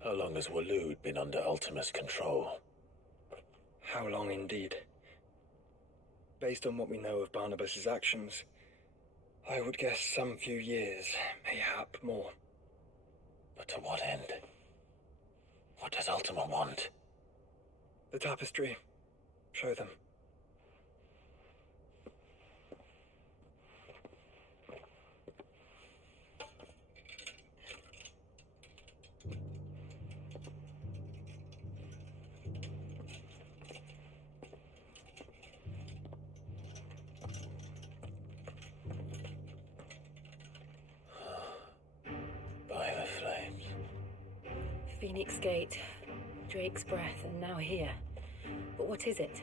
how long has Waloed been under Ultima's control? How long indeed? Based on what we know of Barnabas's actions, I would guess some few years, mayhap more. But to what end? What does Ultima want? The tapestry. Show them. Phoenix Gate, Drake's Breath, and now here. But what is it?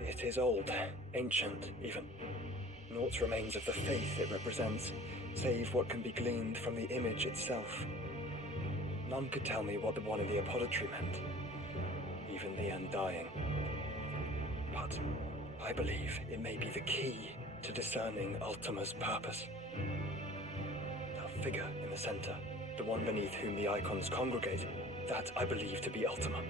It is old, ancient, even. Naught remains of the faith it represents, save what can be gleaned from the image itself. None could tell me what the one in the apothecary meant, even the Undying. But I believe it may be the key to discerning Ultima's purpose. That figure in the center, the one beneath whom the icons congregate, that I believe to be Ultima.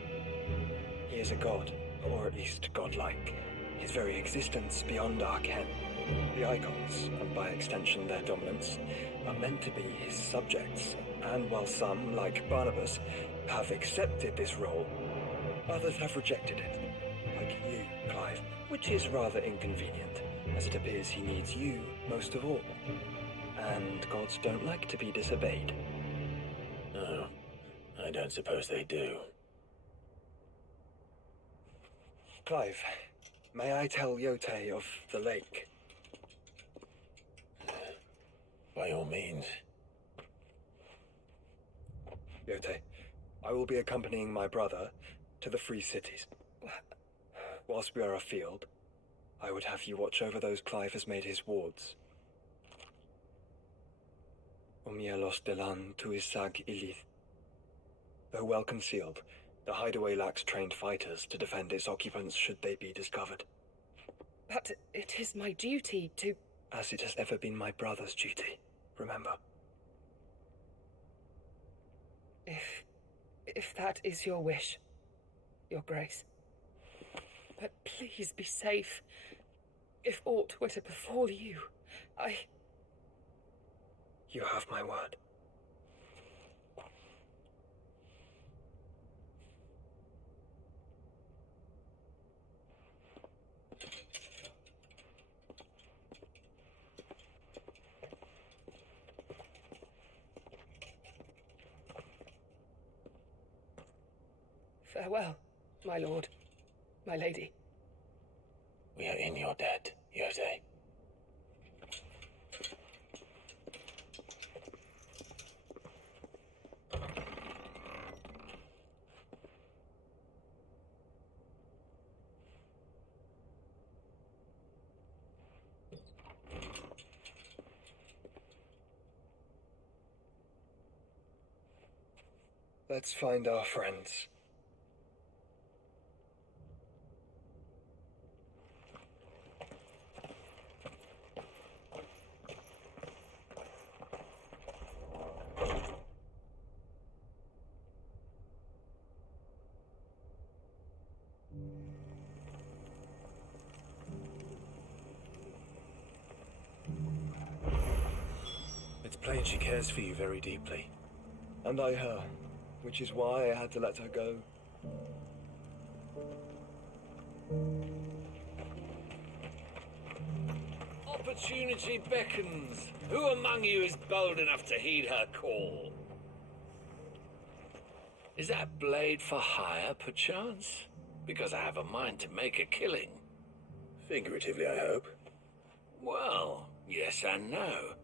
He is a god, or at least godlike. His very existence beyond our ken. The icons, and by extension their dominance, are meant to be his subjects, and while some, like Barnabas, have accepted this role, others have rejected it, like you, Clive, which is rather inconvenient, as it appears he needs you most of all. And gods don't like to be disobeyed. No, I don't suppose they do. Clive, may I tell Yote of the lake? By all means. Yote, I will be accompanying my brother to the Free Cities. Whilst we are afield, I would have you watch over those Clive has made his wards. Omielos delan tuisag ilith. Though well concealed, the hideaway lacks trained fighters to defend its occupants should they be discovered. But it is my duty to... As it has ever been my brother's duty, remember. If that is your wish, Your Grace. But please be safe. If aught were to befall you, You have my word. Farewell, my lord, my lady. We are in your debt, Yotei. Let's find our friends. It's plain she cares for you very deeply. And I her, which is why I had to let her go. Opportunity beckons. Who among you is bold enough to heed her call? Is that blade for hire, perchance? Because I have a mind to make a killing. Figuratively, I hope. Well, yes and no.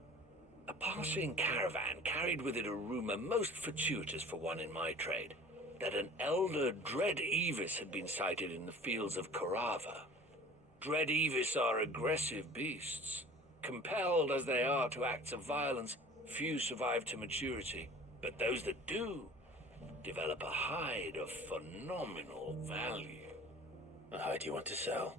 A passing caravan carried with it a rumor most fortuitous for one in my trade, that an elder Dread Evis had been sighted in the fields of Korava. Dread Evis are aggressive beasts. Compelled as they are to acts of violence, few survive to maturity, but those that do develop a hide of phenomenal value. A hide you want to sell?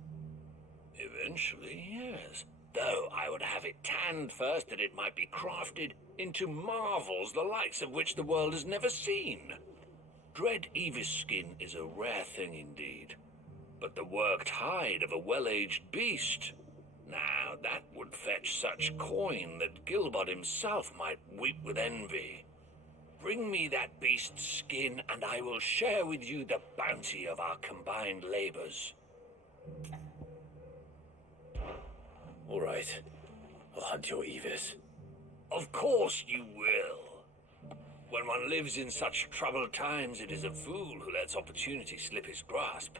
Eventually, yes. Though I would have it tanned first that it might be crafted into marvels the likes of which the world has never seen. Dread Evis skin is a rare thing indeed. But the worked hide of a well-aged beast, now that would fetch such coin that Gilbert himself might weep with envy. Bring me that beast's skin and I will share with you the bounty of our combined labors. All right. I'll hunt your Evis. Of course you will. When one lives in such troubled times, it is a fool who lets opportunity slip his grasp.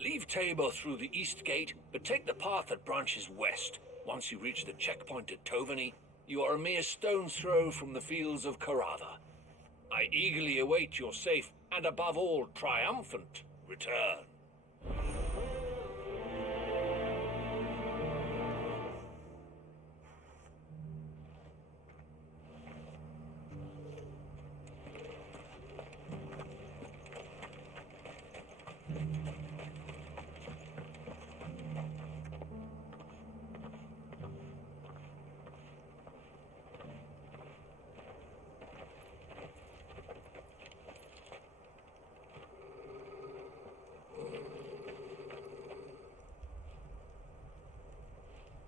Leave Tabor through the east gate, but take the path that branches west. Once you reach the checkpoint at Tovani, you are a mere stone's throw from the fields of Korava. I eagerly await your safe, and above all, triumphant return.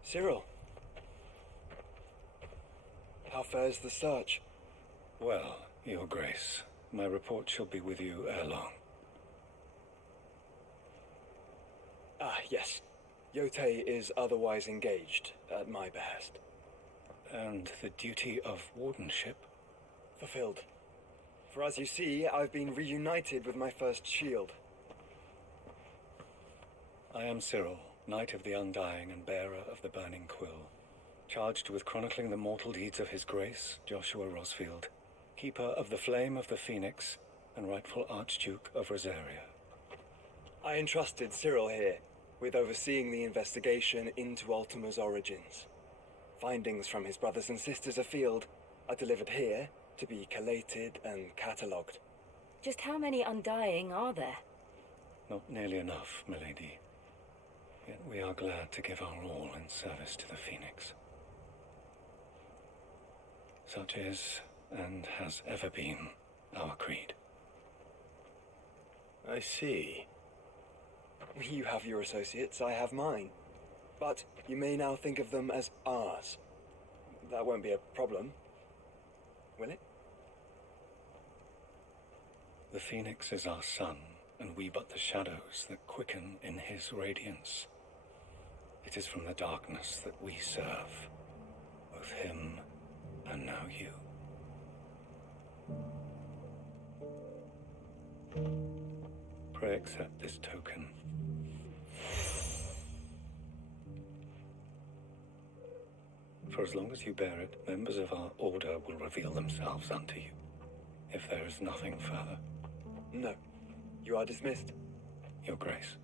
Cyril. How fares the search? Well, Your Grace, my report shall be with you ere long. Ah, yes. Yotei is otherwise engaged, at my behest. And the duty of wardenship? Fulfilled. For as you see, I've been reunited with my first shield. I am Cyril, Knight of the Undying and bearer of the Burning Quill, charged with chronicling the mortal deeds of His Grace, Joshua Rosfield, keeper of the Flame of the Phoenix and rightful Archduke of Rosaria. I entrusted Cyril here with overseeing the investigation into Ultima's origins. Findings from his brothers and sisters afield are delivered here to be collated and catalogued. Just how many Undying are there? Not nearly enough, milady. Yet we are glad to give our all in service to the Phoenix. Such is, and has ever been, our creed. I see. You have your associates, I have mine. But you may now think of them as ours. That won't be a problem, will it? The Phoenix is our sun, and we but the shadows that quicken in his radiance. It is from the darkness that we serve, both him and now you. Pray accept this token. For as long as you bear it, members of our order will reveal themselves unto you, if there is nothing further. No. You are dismissed. Your Grace.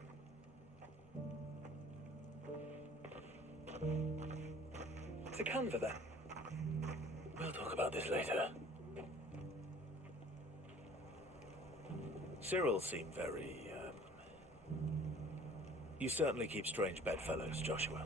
To Canva, then. We'll talk about this later. Cyril seemed very, You certainly keep strange bedfellows, Joshua.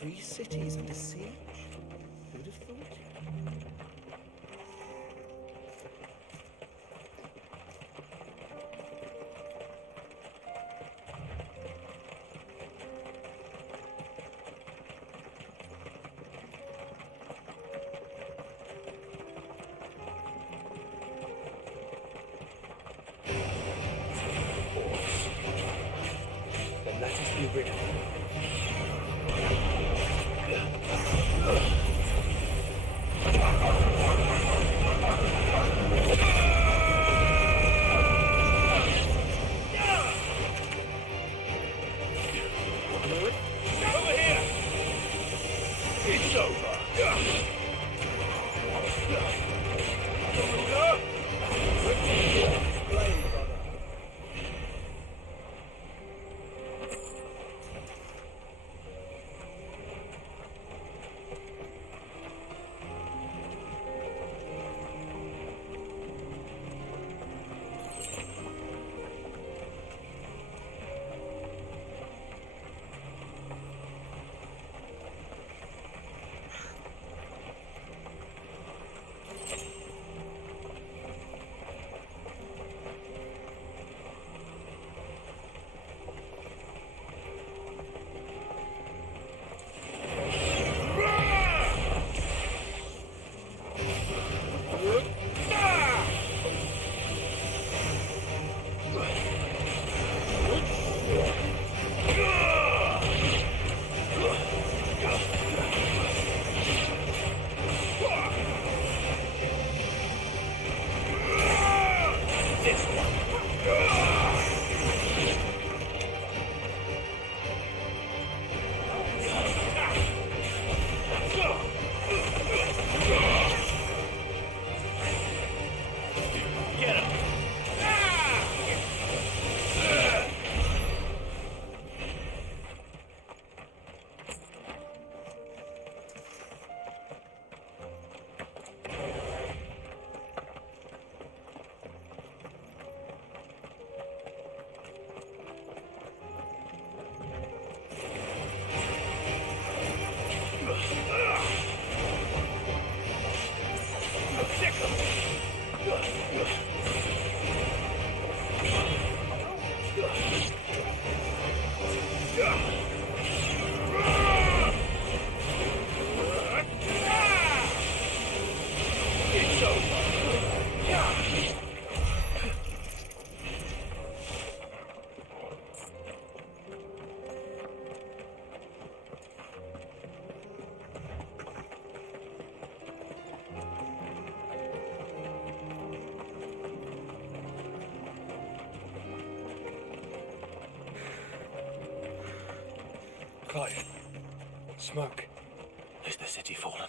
Free cities under siege? Who'd have thought it? Then let us be rid of them. Over here! It's over! Clive. Smoke. Is the city fallen?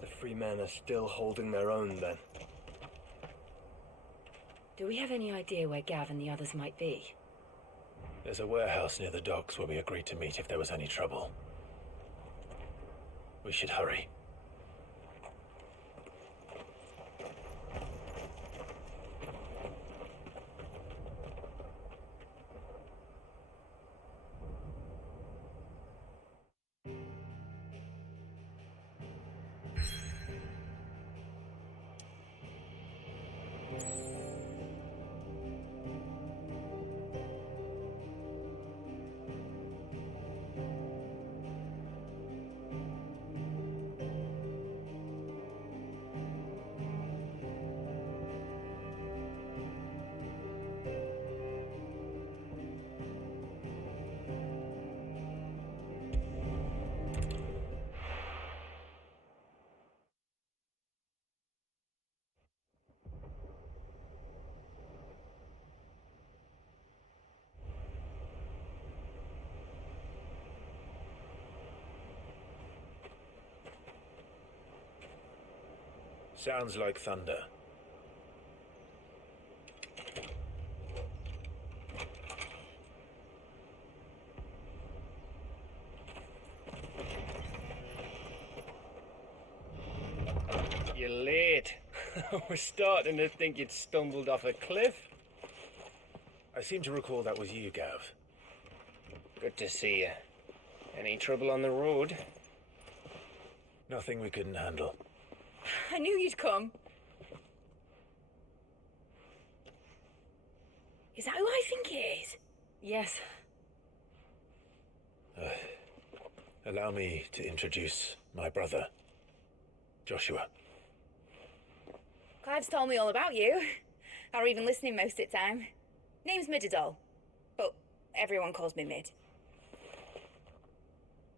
The free men are still holding their own, then. Do we have any idea where Gav and the others might be? There's a warehouse near the docks where we agreed to meet if there was any trouble. We should hurry. Sounds like thunder. You're late. We're starting to think you'd stumbled off a cliff. I seem to recall that was you, Gav. Good to see you. Any trouble on the road? Nothing we couldn't handle. I knew you'd come. Is that who I think it is? Yes. Allow me to introduce my brother, Joshua. Clive's told me all about you. Or even listening most of the time. Name's Mididol, but everyone calls me Mid.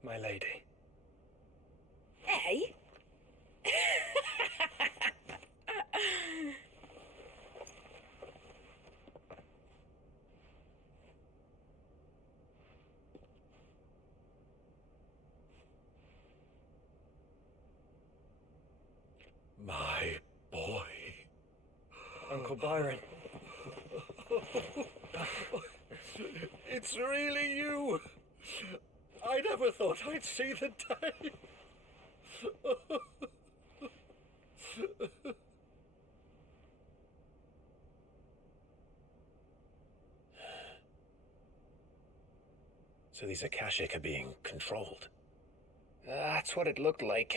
My lady. Hey? My boy. Uncle Byron. It's really you. I never thought I'd see the day. So these Akashic are being controlled. That's what it looked like.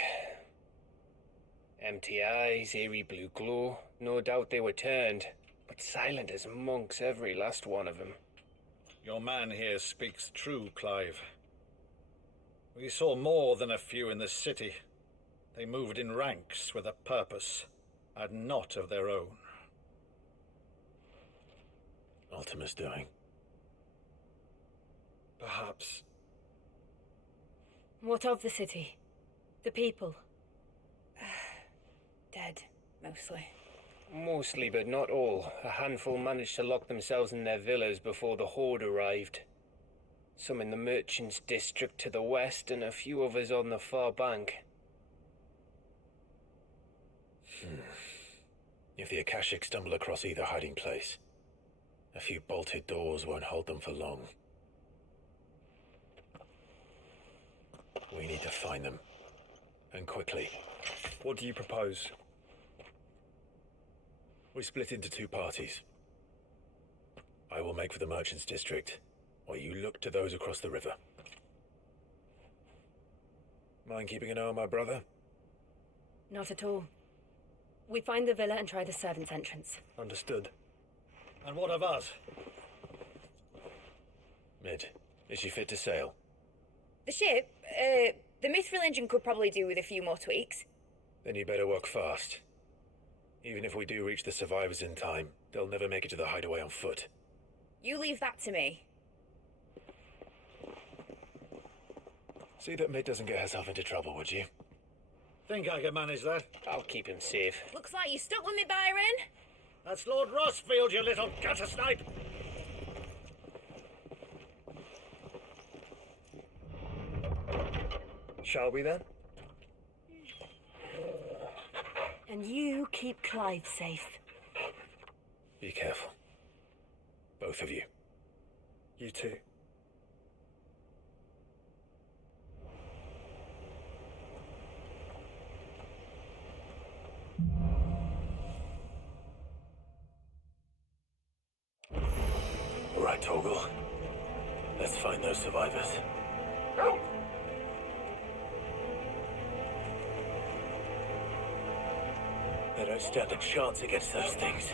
Empty eyes, eerie blue glow. No doubt they were turned, but silent as monks, every last one of them. Your man here speaks true, Clive. We saw more than a few in the city. They moved in ranks with a purpose, and not of their own. Ultima's doing. Perhaps. What of the city? The people? Dead, mostly. Mostly, but not all. A handful managed to lock themselves in their villas before the Horde arrived. Some in the merchants' district to the west, and a few others on the far bank. If the Akashic stumble across either hiding place, a few bolted doors won't hold them for long. We need to find them. And quickly. What do you propose? We split into two parties. I will make for the merchants' district, while you look to those across the river. Mind keeping an eye on my brother? Not at all. We find the villa and try the servants' entrance. Understood. And what of us? Mid, is she fit to sail? The ship, the Mithril engine could probably do with a few more tweaks. Then you better work fast. Even if we do reach the survivors in time, they'll never make it to the hideaway on foot. You leave that to me. See that Mid doesn't get herself into trouble, would you? Think I can manage that? I'll keep him safe. Looks like you stuck with me, Byron. That's Lord Rossfield, you little gutter snipe! Shall we then? And you keep Clive safe. Be careful. Both of you. You too. All right, Torgal. Let's find those survivors. They don't stand a chance against those things.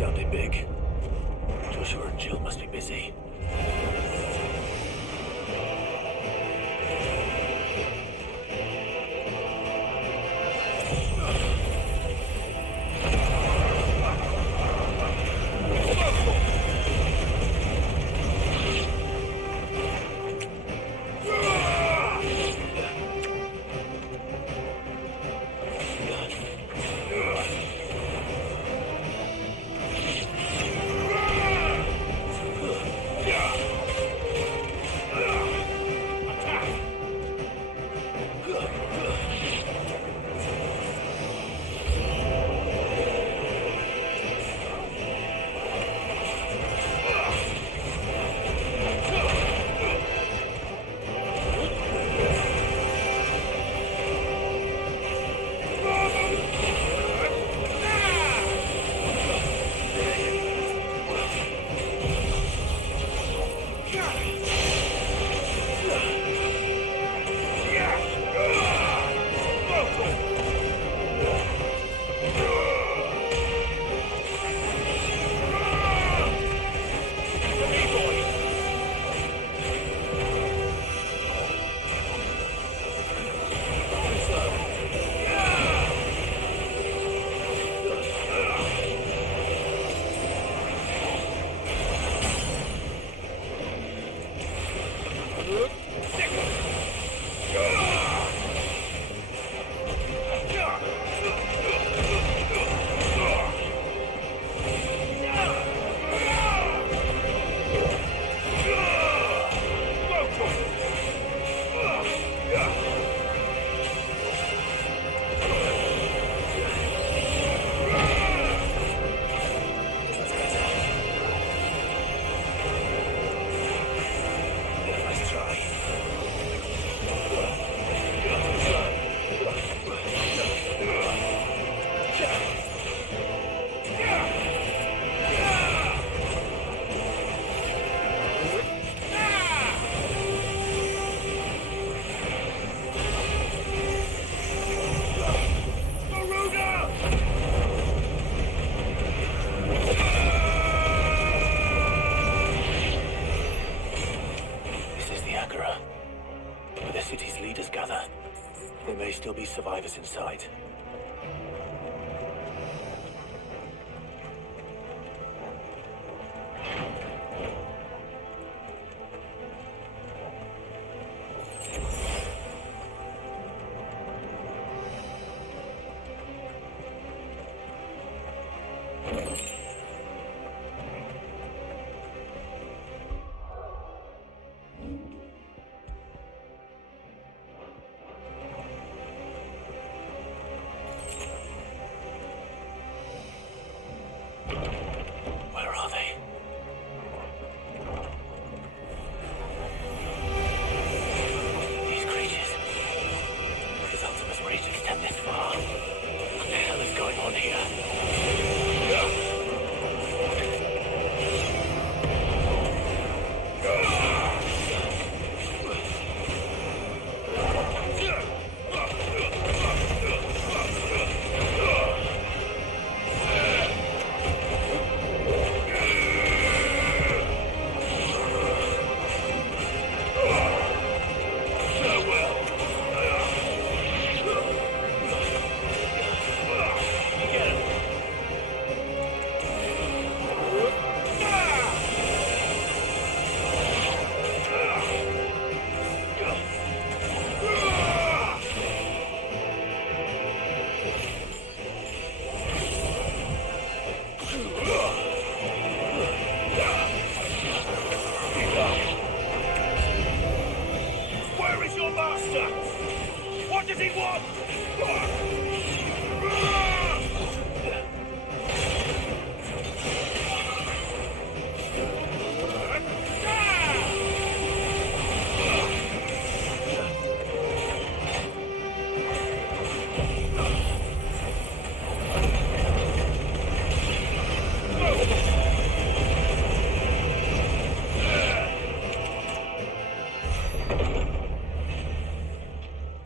sounded big. Joshua and Jill must be busy. Still be survivors inside.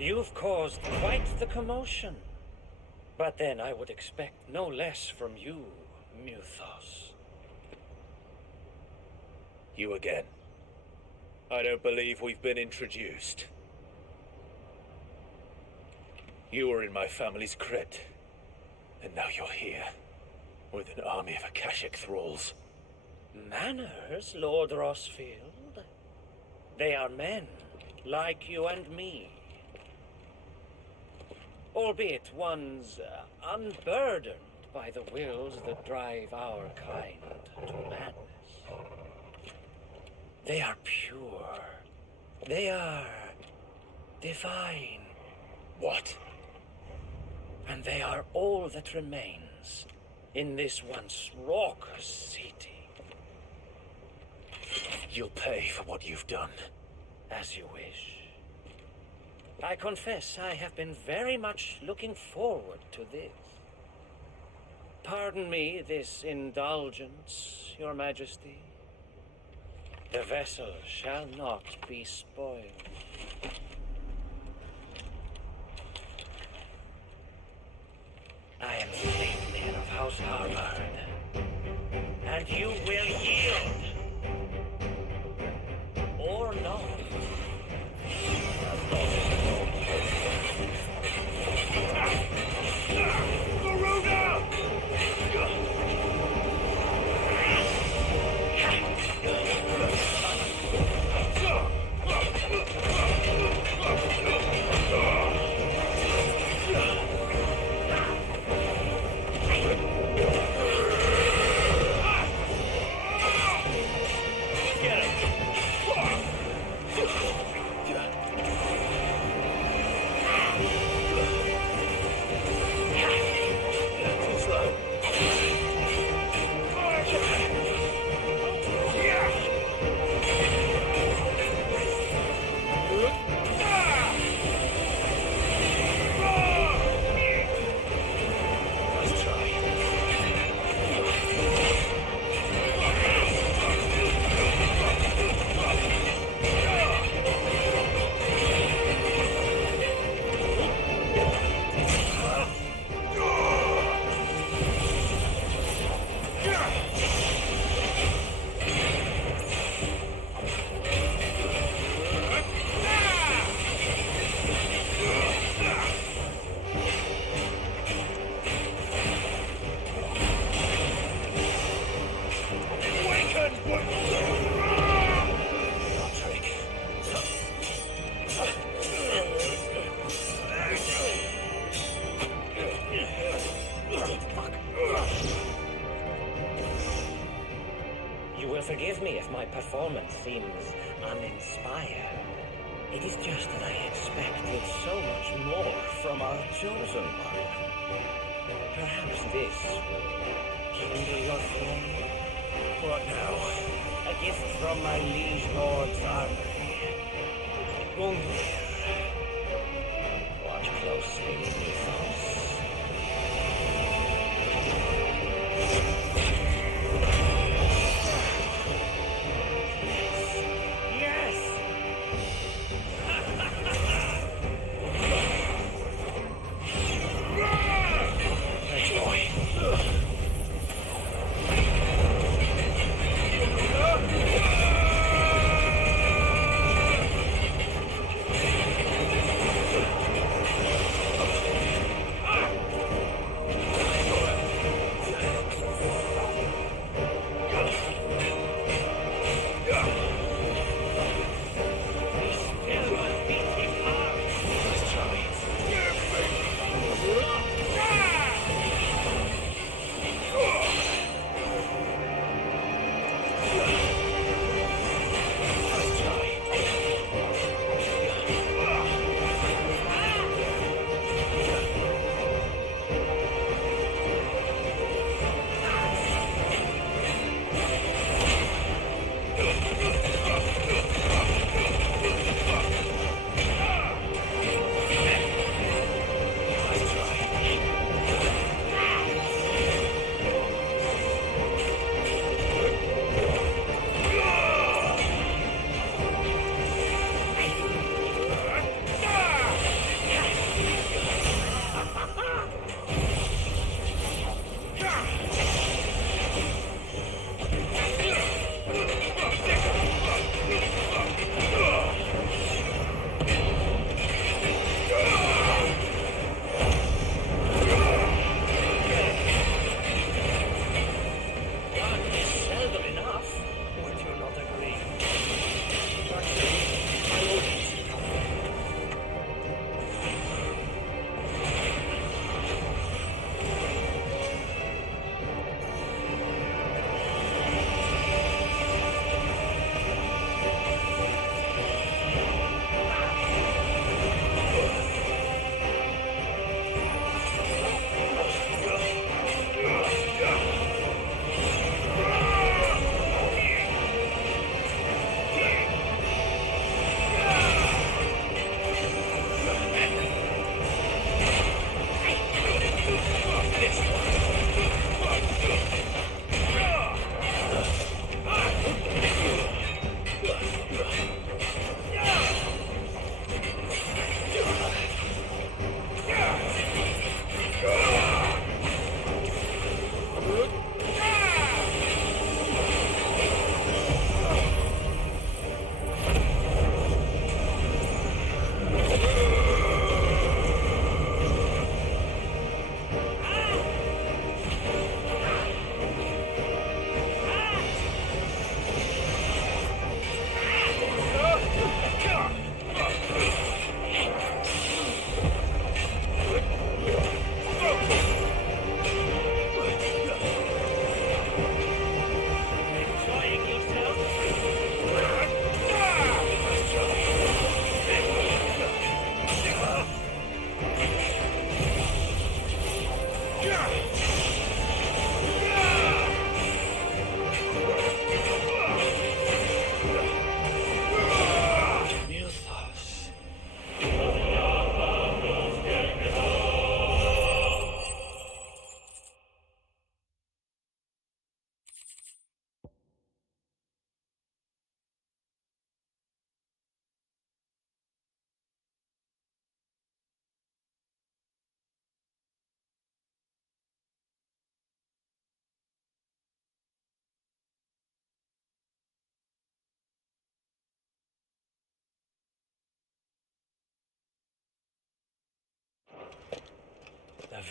You've caused quite the commotion. But then I would expect no less from you, Muthos. You again. I don't believe we've been introduced. You were in my family's crypt, and now you're here, with an army of Akashic thralls. Manners, Lord Rossfield. They are men, like you and me. Albeit ones unburdened by the wills that drive our kind to madness. They are pure. They are divine. What? And they are all that remains in this once raucous city. You'll pay for what you've done. As you wish. I confess I have been very much looking forward to this. Pardon me this indulgence, Your Majesty. The vessel shall not be spoiled. I am Sleipnir of House Harvard, and you will yield. Or not. Forgive me if my performance seems uninspired. It is just that I expected so much more from our chosen one. Perhaps this will kindle your flame. What now? A gift from my liege lord's armory. Gungnir. Watch closely, Muthos.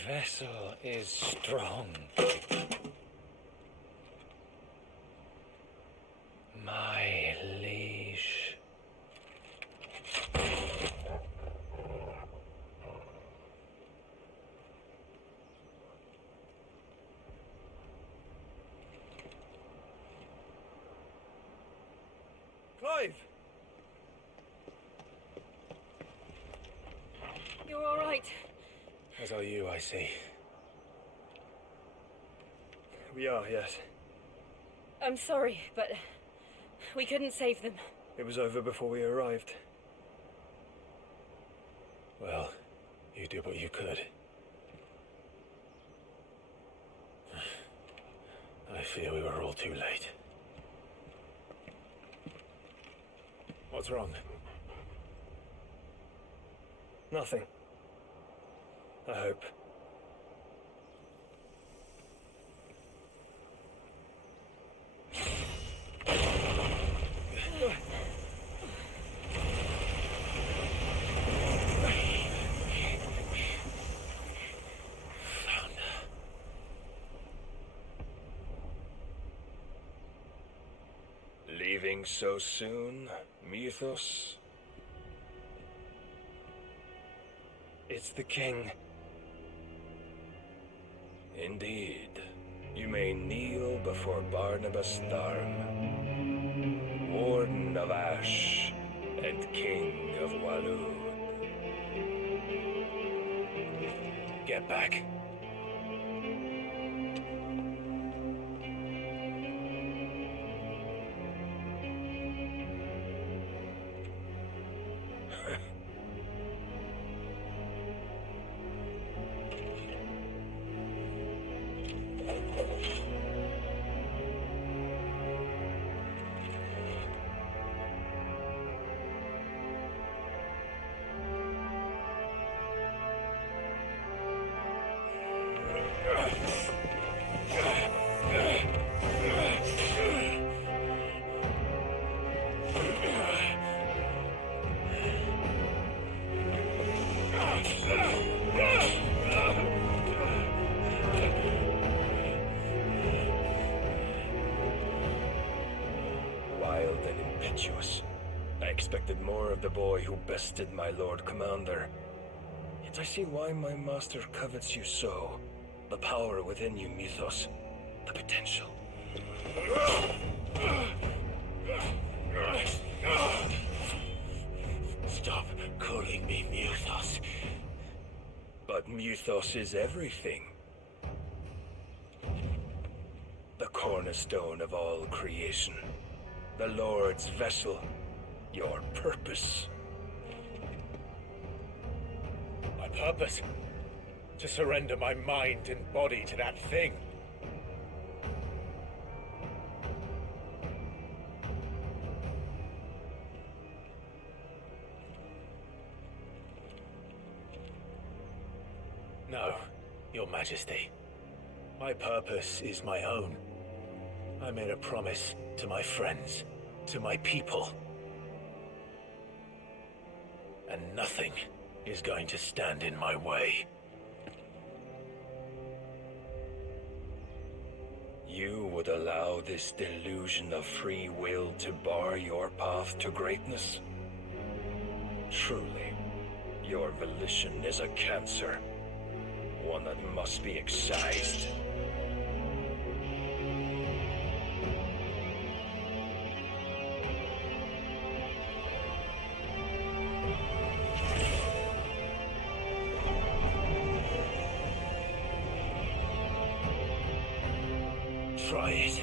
vessel is strong. My liege. Clive! You're all right. As are you, I see. We are, yes. I'm sorry, but we couldn't save them. It was over before we arrived. Well, you did what you could. I fear we were all too late. What's wrong? Nothing. I hope. Leaving so soon, Mythos? It's the king. Indeed. You may kneel before Barnabas Tharm, Warden of Ash and King of Waloed. Get back. Wild and impetuous. I expected more of the boy who bested my Lord Commander. Yet I see why my master covets you so. The power within you, Mythos. The potential. Stop calling me Mythos. But Mythos is everything. The cornerstone of all creation. The Lord's vessel. Your purpose. My purpose? To surrender my mind and body to that thing. No, Your Majesty. My purpose is my own. I made a promise to my friends, to my people. And nothing is going to stand in my way. You would allow this delusion of free will to bar your path to greatness? Truly, your volition is a cancer. One that must be excised. Try it.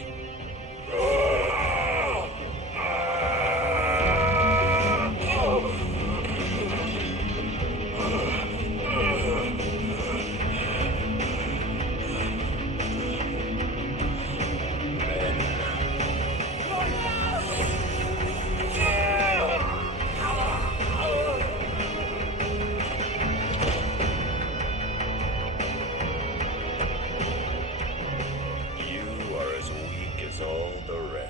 You are as weak as all the rest.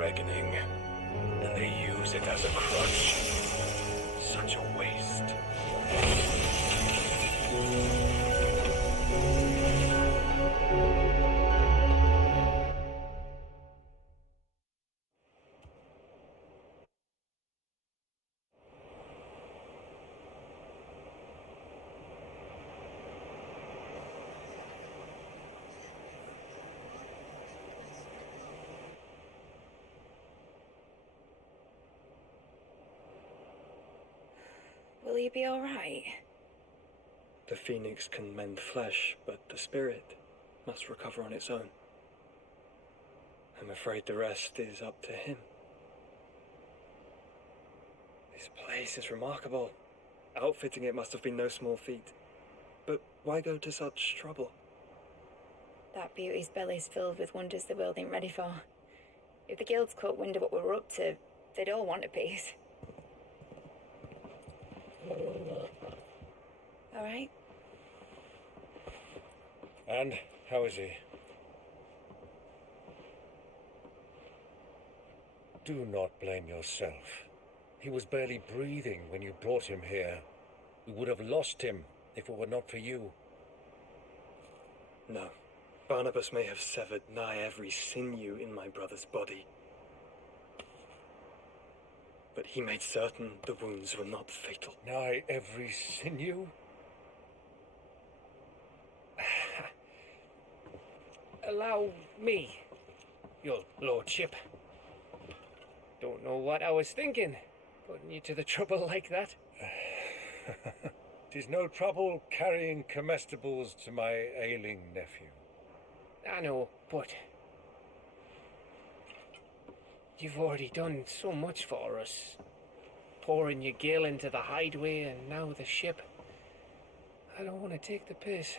reckoning, and they use it as a crutch. Such a waste. Will he be alright? The phoenix can mend flesh, but the spirit must recover on its own. I'm afraid the rest is up to him. This place is remarkable. Outfitting it must have been no small feat. But why go to such trouble? That beauty's belly's filled with wonders the world ain't ready for. If the guilds caught wind of what we were up to, they'd all want a piece. All right? And how is he? Do not blame yourself. He was barely breathing when you brought him here. We would have lost him if it were not for you. No. Barnabas may have severed nigh every sinew in my brother's body. But he made certain the wounds were not fatal. Nigh every sinew? Allow me, your lordship. Don't know what I was thinking, putting you to the trouble like that. 'Tis no trouble carrying comestibles to my ailing nephew. I know, but you've already done so much for us. Pouring your gale into the hideaway and now the ship. I don't want to take the piss.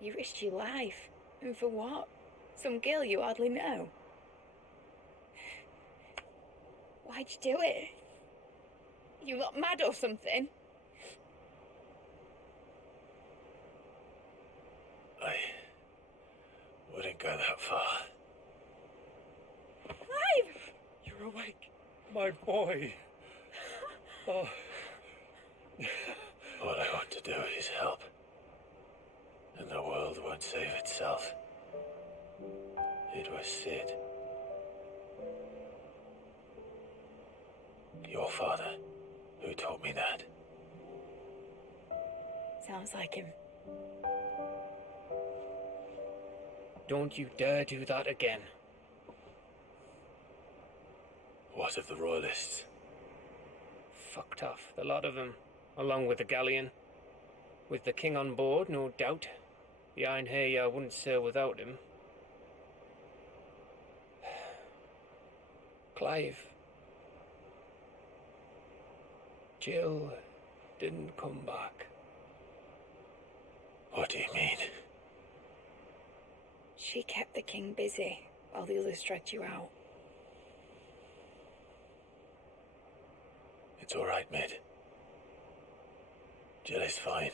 You risked your life. And for what? Some girl you hardly know. Why'd you do it? You lot mad or something? I wouldn't go that far. Clive! You're awake, my boy. Oh. All I want to do is help. And the world won't save itself. It was Sid. Your father, who taught me that. Sounds like him. Don't you dare do that again. What of the Royalists? Fucked off, the lot of them, along with the galleon. With the king on board, no doubt. The Iron Hair wouldn't sail without him. Clive. Jill didn't come back. What do you mean? She kept the king busy while the others dragged you out. It's all right, Mid. Jill is fine.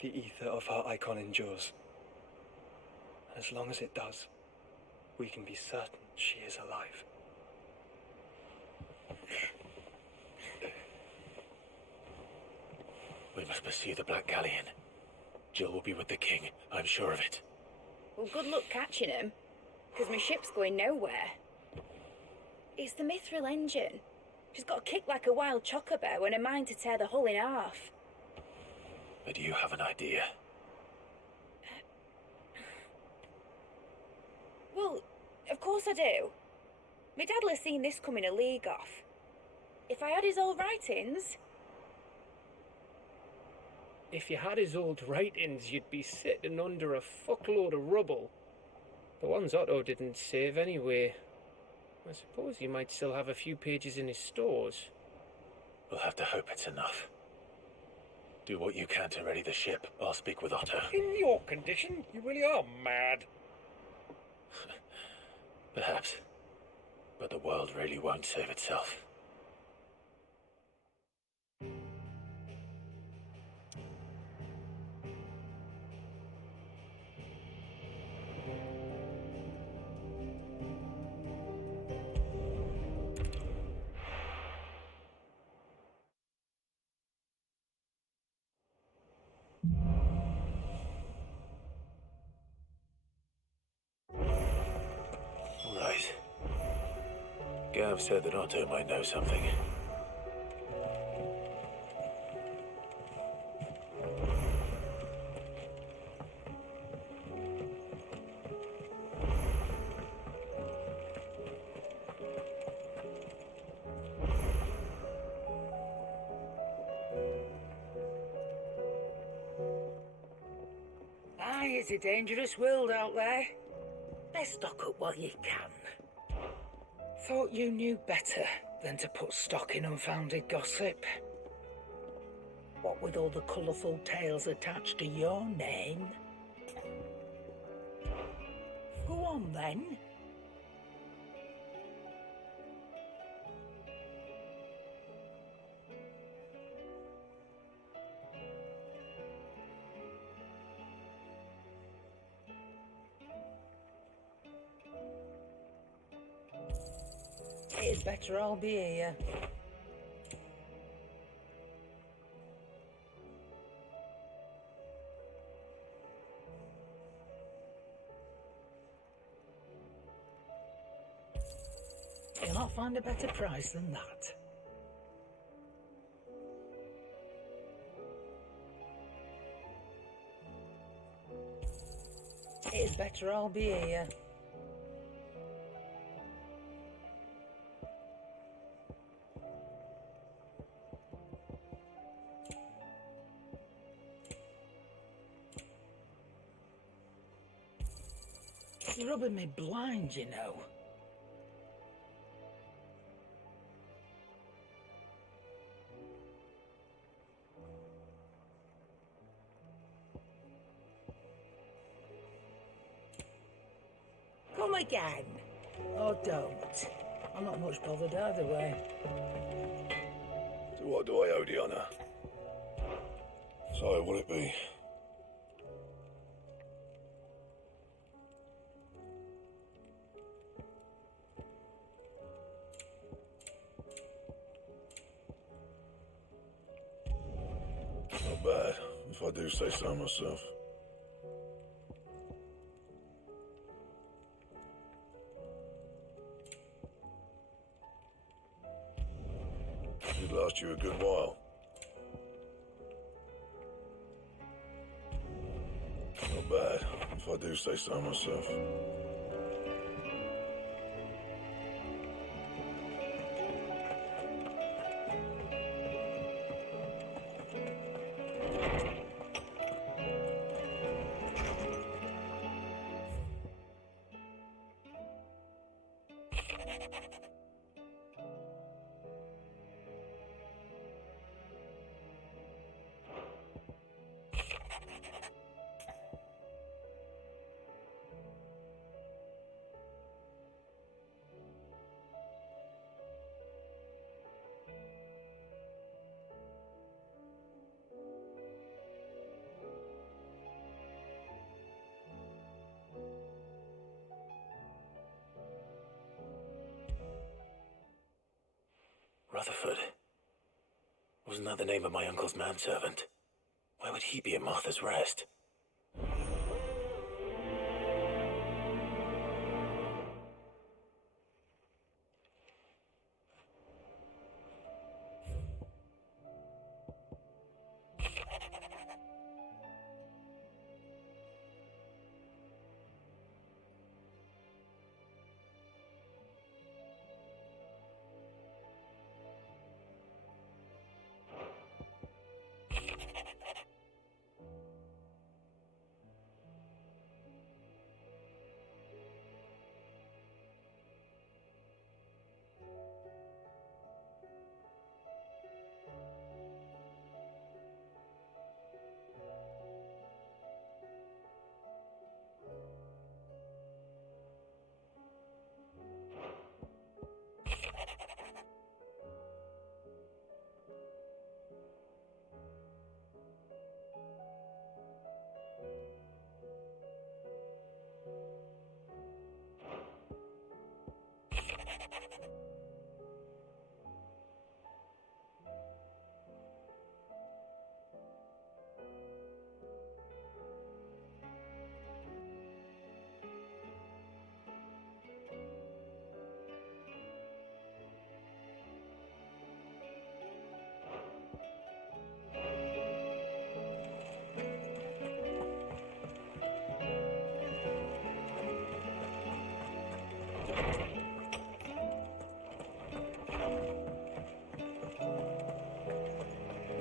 The ether of her icon endures. And as long as it does, we can be certain she is alive. We must pursue the Black Galleon. Jill will be with the king, I'm sure of it. Well, good luck catching him, because my ship's going nowhere. It's the Mithril engine. She's got a kick like a wild chocobo and a mind to tear the hull in half. But you have an idea. Well, of course I do. My dad'll have seen this coming a league off. If I had his old writings... If you had his old writings, you'd be sitting under a fuckload of rubble. The ones Otto didn't save anyway. I suppose you might still have a few pages in his stores. We'll have to hope it's enough. Do what you can to ready the ship. I'll speak with Otto. In your condition, you really are mad. Perhaps. But the world really won't save itself. have said that Otto might know something. Aye, it's a dangerous world out there. Best stock up while you can. Thought you knew better than to put stock in unfounded gossip. What with all the colourful tales attached to your name? Go on then. It's better I'll be here. You'll not find a better price than that. It's better I'll be here. It's rubbing me blind, you know. Come again. Or don't. I'm not much bothered either way. To what do I owe the honour? So, will it be? Not bad, if I do say so myself. It'd last you a good while. Not bad, if I do say so myself. Rutherford. Wasn't that the name of my uncle's manservant? Why would he be at Martha's Rest?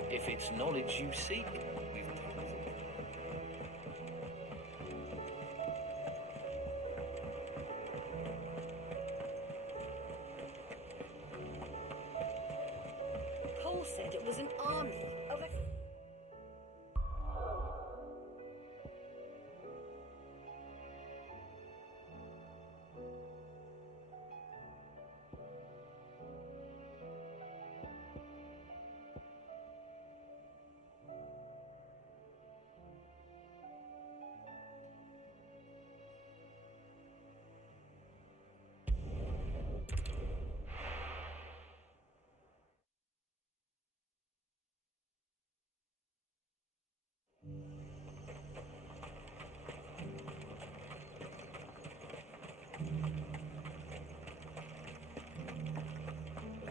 If it's knowledge you seek, we've Cole said it was an army of a...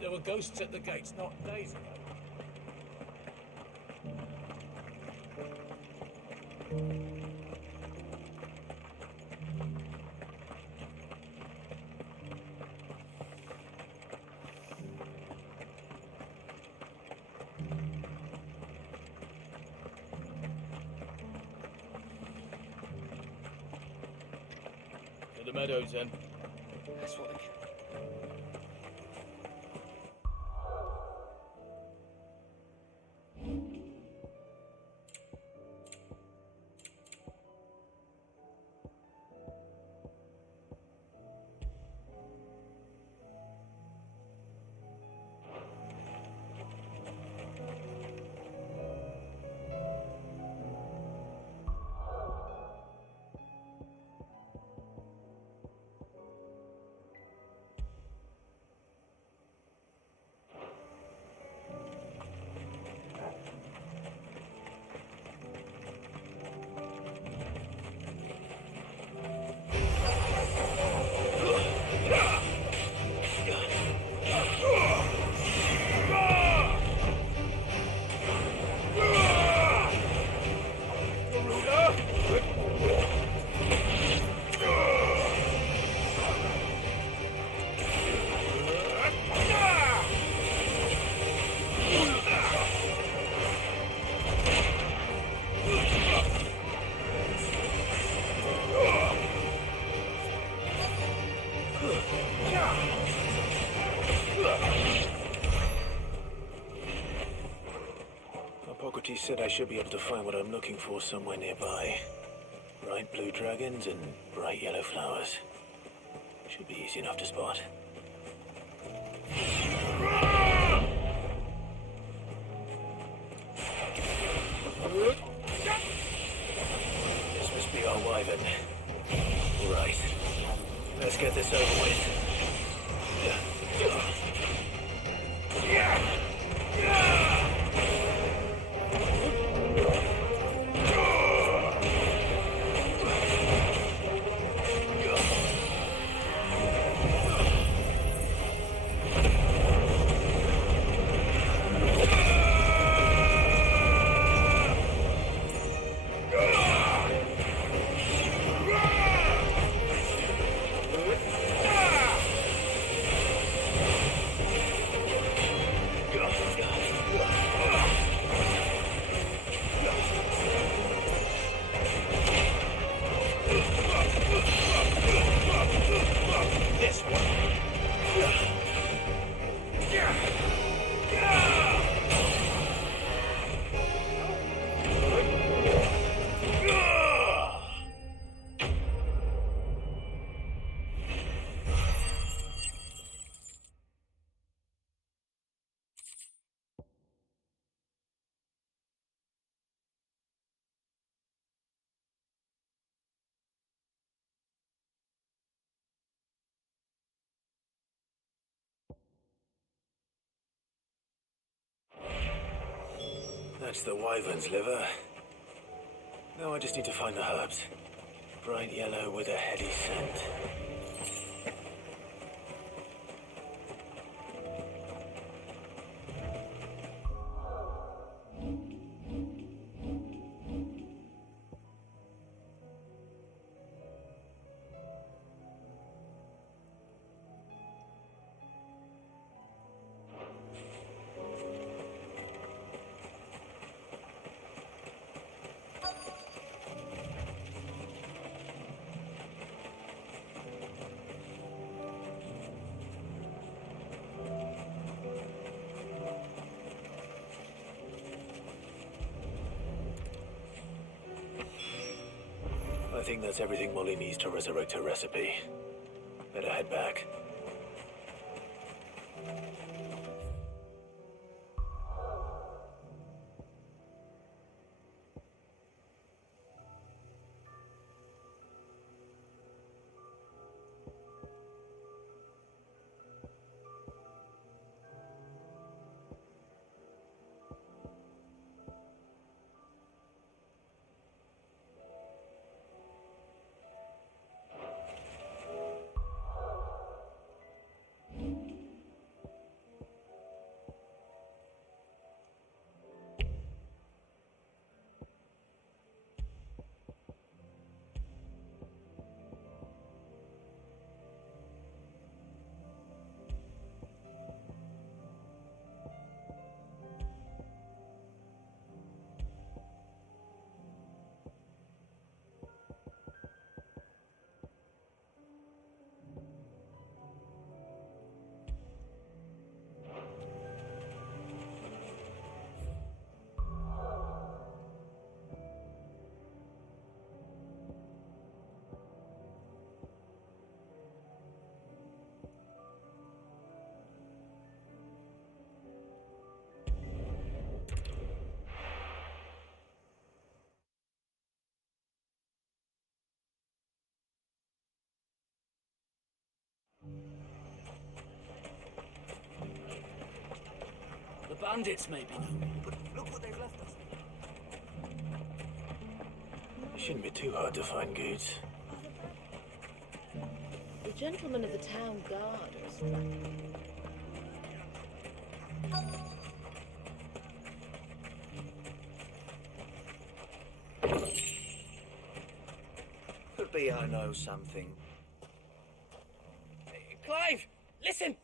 There were ghosts at the gates not days ago. To the meadows, then. That's what they can. Hippocrates said I should be able to find what I'm looking for somewhere nearby. Bright blue dragons and bright yellow flowers. Should be easy enough to spot. This must be our wyvern. Right. Let's get this over with. That's the wyvern's liver. Now I just need to find the herbs. Bright yellow with a heady scent. I think that's everything Molly needs to resurrect her recipe. Better head back. The bandits may be no more, but look what they've left us. It shouldn't be too hard to find Goots. The gentlemen of the town guard are striking. Could be I know something. Clive, listen!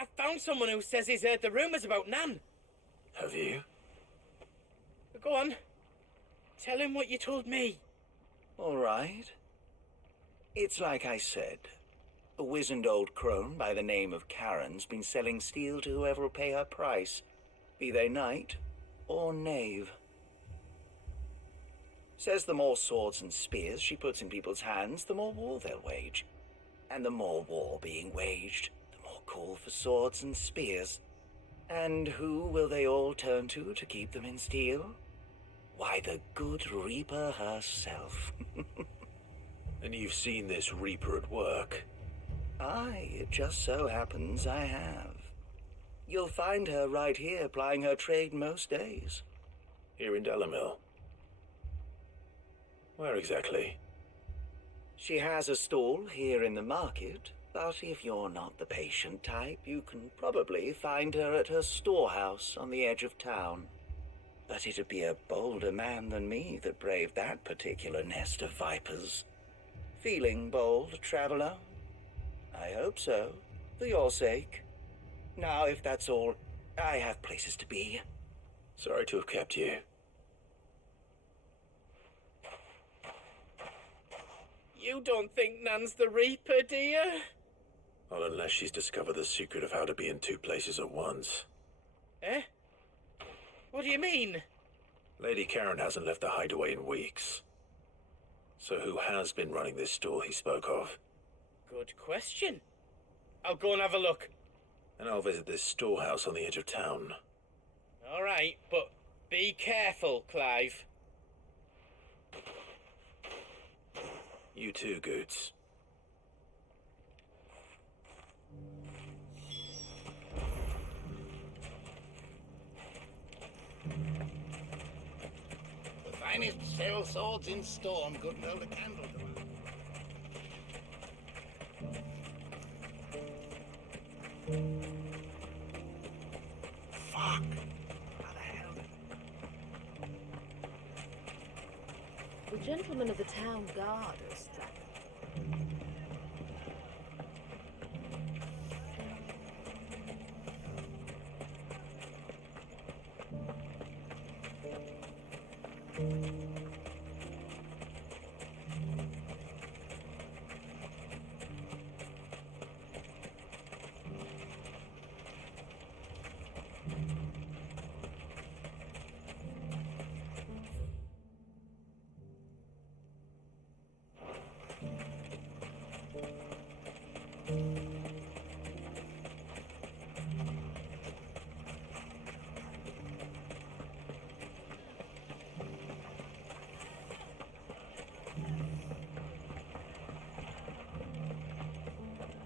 I found someone who says he's heard the rumours about Nan. Have you? Go on. Tell him what you told me. All right. It's like I said. A wizened old crone by the name of Karen's been selling steel to whoever will pay her price, be they knight or knave. Says the more swords and spears she puts in people's hands, the more war they'll wage. And the more war being waged, the more call for swords and spears. And who will they all turn to keep them in steel? Why, the good Reaper herself. And you've seen this Reaper at work? Aye, it just so happens I have. You'll find her right here plying her trade most days. Here in Dalimil? Where exactly? She has a stall here in the market, but if you're not the patient type, you can probably find her at her storehouse on the edge of town. But it'd be a bolder man than me that braved that particular nest of vipers. Feeling bold, traveler? I hope so, for your sake. Now, if that's all, I have places to be. Sorry to have kept you. You don't think Nan's the Reaper, do you? Well, unless she's discovered the secret of how to be in two places at once. Eh? What do you mean? Lady Karen hasn't left the hideaway in weeks. So who has been running this stall he spoke of? Good question. I'll go and have a look. And I'll visit this storehouse on the edge of town. All right, but be careful, Clive. You too, Goots. The finest sell swords in storm couldn't hold a candle to her. Fuck! The gentlemen of the town guard are striking.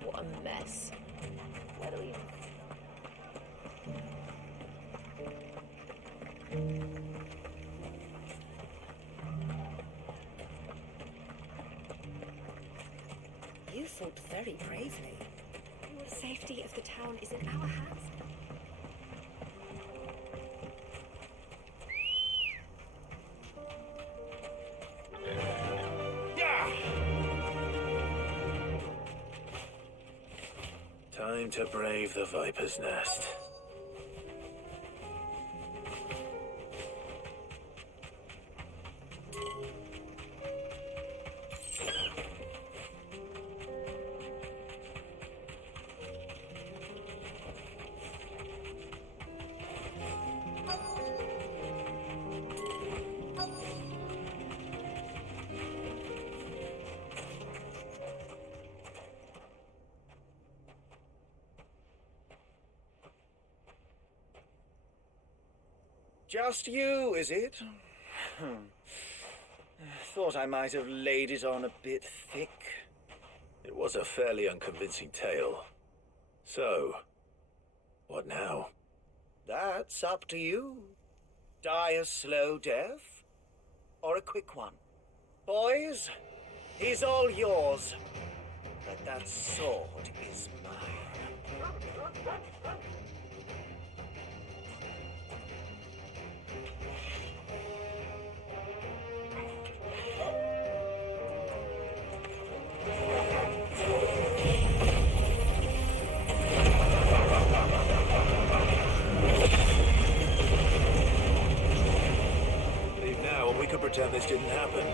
What a mess. Where do we... You fought very bravely. The safety of the town is in our hands. Time to brave the Viper's Nest. Just you, is it? Thought I might have laid it on a bit thick. It was a fairly unconvincing tale. So, what now? That's up to you. Die a slow death, or a quick one. Boys, he's all yours. But that sword is mine. Leave now and we could pretend this didn't happen.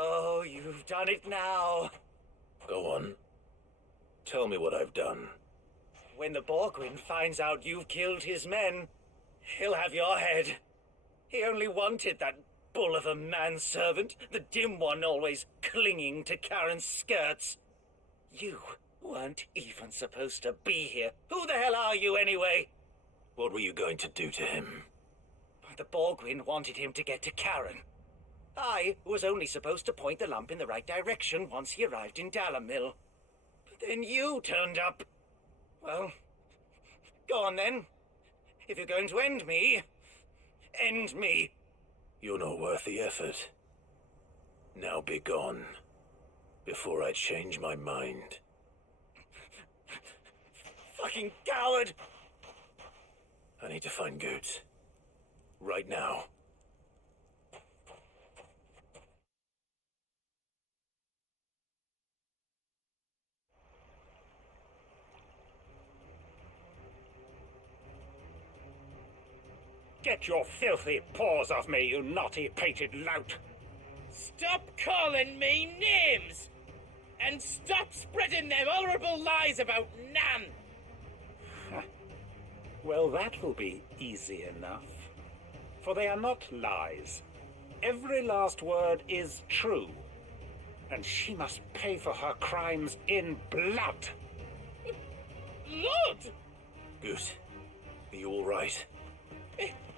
Oh, you've done it now. Go on. Tell me what I've done. When the Borgwyn finds out you've killed his men, he'll have your head. He only wanted that bull of a manservant, the dim one always clinging to Karen's skirts. You weren't even supposed to be here. Who the hell are you anyway? What were you going to do to him? The Borgwyn wanted him to get to Karen. I was only supposed to point the lamp in the right direction once he arrived in Dalamil. Then you turned up. Well, go on then. If you're going to end me, end me. You're not worth the effort. Now be gone, before I change my mind. Fucking coward! I need to find Goots. Right now. Get your filthy paws off me, you naughty-pated lout! Stop calling me names! And stop spreading them horrible lies about Nan! Well, that will be easy enough. For they are not lies. Every last word is true. And she must pay for her crimes in blood. Blood? Goose, are you all right?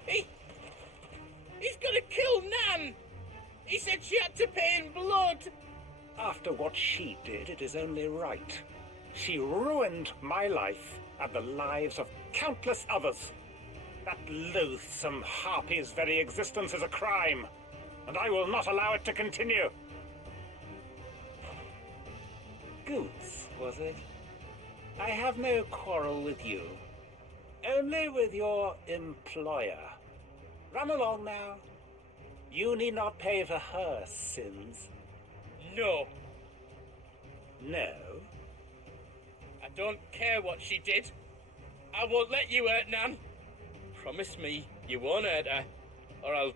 He's gonna kill Nan! He said she had to pay in blood! After what she did, it is only right. She ruined my life and the lives of countless others. That loathsome harpy's very existence is a crime, and I will not allow it to continue. Goots, was it? I have no quarrel with you. Only with your employer. Run along now. You need not pay for her sins. No. No? I don't care what she did. I won't let you hurt Nan. Promise me you won't hurt her, or I'll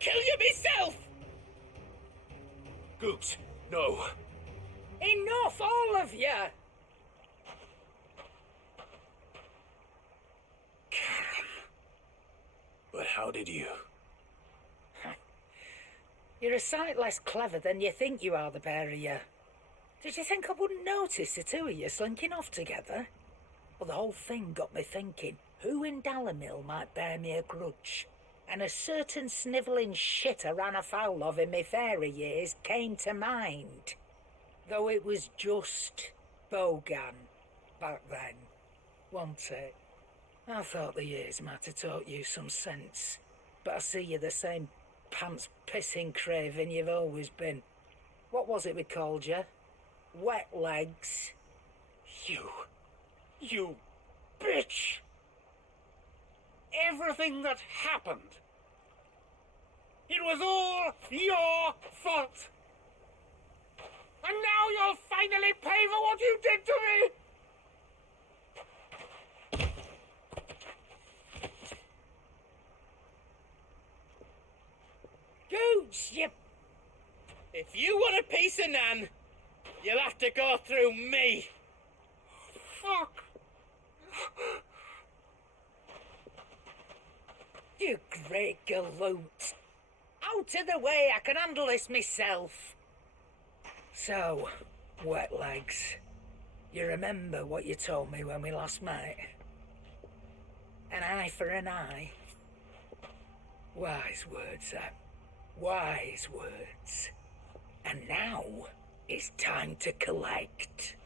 kill you myself! Goots, no. Enough, all of you! But how did you? You're a sight less clever than you think you are, the pair of you. Did you think I wouldn't notice the two of you slinking off together? Well, the whole thing got me thinking, who in Dalimil might bear me a grudge? And a certain snivelling shit I ran afoul of in my fairy years came to mind. Though it was just Bogan back then, wasn't it? I thought the years might have taught you some sense, but I see you're the same pants-pissing craven you've always been. What was it we called you? Wet legs? You bitch! Everything that happened, it was all your fault! And now you'll finally pay for what you did to me! Goots, you... If you want a piece of Nan, you'll have to go through me. Fuck! You great galoot. Out of the way, I can handle this myself. So, wet legs, you remember what you told me when we last met? An eye for an eye. Wise words, Sam. Wise words. And now, it's time to collect.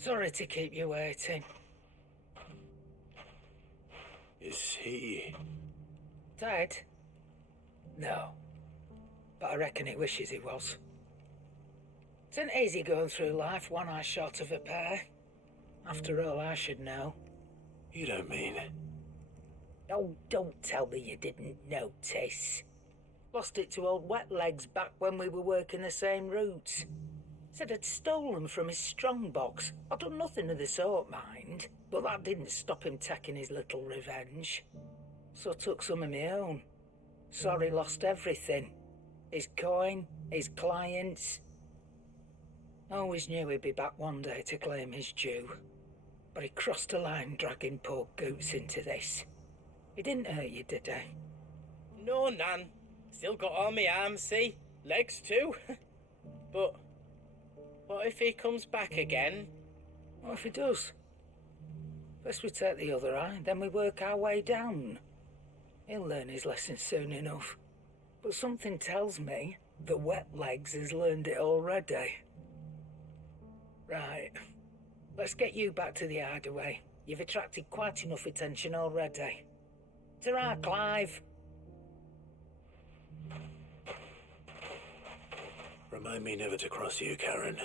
Sorry to keep you waiting. Is he... dead? No. But I reckon he wishes he was. It ain't easy going through life one eye short of a pair. After all, I should know. You don't mean... Oh, don't tell me you didn't notice. Lost it to old Wet Legs back when we were working the same routes. Said I'd stolen from his strongbox. I'd done nothing of the sort, mind. But that didn't stop him taking his little revenge. So I took some of my own. Sorry, lost everything. His coin, his clients. Always knew he'd be back one day to claim his due. But he crossed a line dragging poor Goots into this. He didn't hurt you, did he? No, Nan. Still got all my arms, see? legs too. But what if he comes back again? What if he does? First we take the other eye, then we work our way down. He'll learn his lesson soon enough. But something tells me the wet legs has learned it already. Right. Let's get you back to the hideaway. You've attracted quite enough attention already. Ta-ra, Clive. Remind me never to cross you, Karen.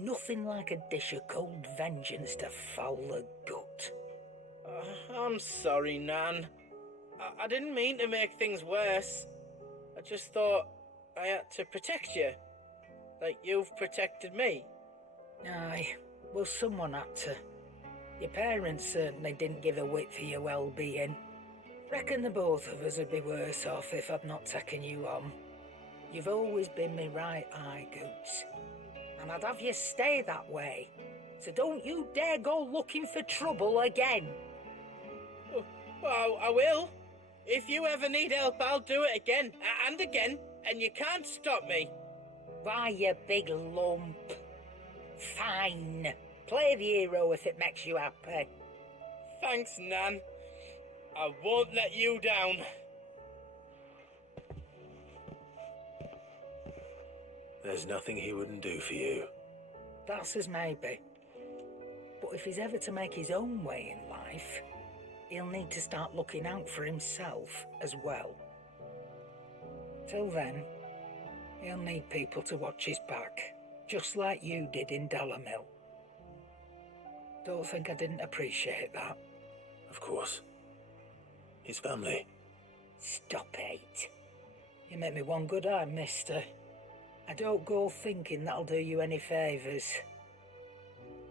Nothing like a dish of cold vengeance to foul the gut. I'm sorry, Nan. I didn't mean to make things worse. I just thought I had to protect you. Like you've protected me. Aye, well, someone had to. Your parents certainly didn't give a whit for your well-being. Reckon the both of us would be worse off if I'd not taken you on. You've always been me right eye, Goots. And I'd have you stay that way. So don't you dare go looking for trouble again. Well, I will. If you ever need help, I'll do it again and again, and you can't stop me. Why, you big lump. Fine. Play the hero if it makes you happy. Thanks, Nan. I won't let you down. There's nothing he wouldn't do for you. That's as maybe. But if he's ever to make his own way in life, he'll need to start looking out for himself as well. Till then, he'll need people to watch his back, just like you did in Dalamil. Don't think I didn't appreciate that. Of course. His family. Stop it. You make me one good eye, mister. I don't go thinking that'll do you any favours.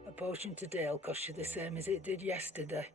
A potion today'll cost you the same as it did yesterday.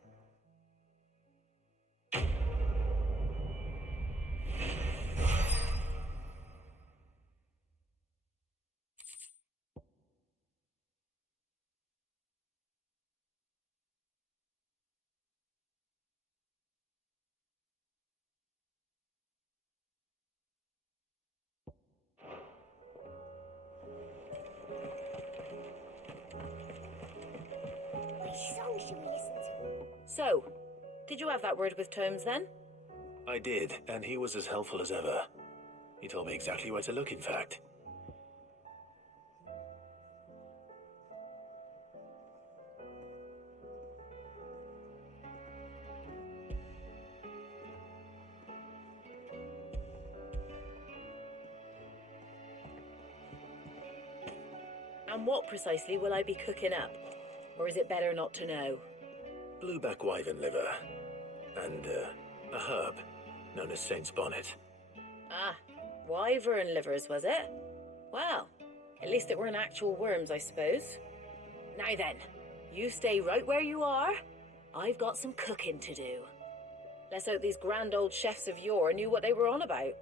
So, did you have that word with Tomes then? I did, and he was as helpful as ever. He told me exactly where to look, in fact. And what precisely will I be cooking up? Or is it better not to know? Blueback wyvern liver. And, a herb known as Saint's Bonnet. Ah, wyvern livers, was it? Well, at least it weren't actual worms, I suppose. Now then, you stay right where you are. I've got some cooking to do. Let's hope these grand old chefs of yore knew what they were on about.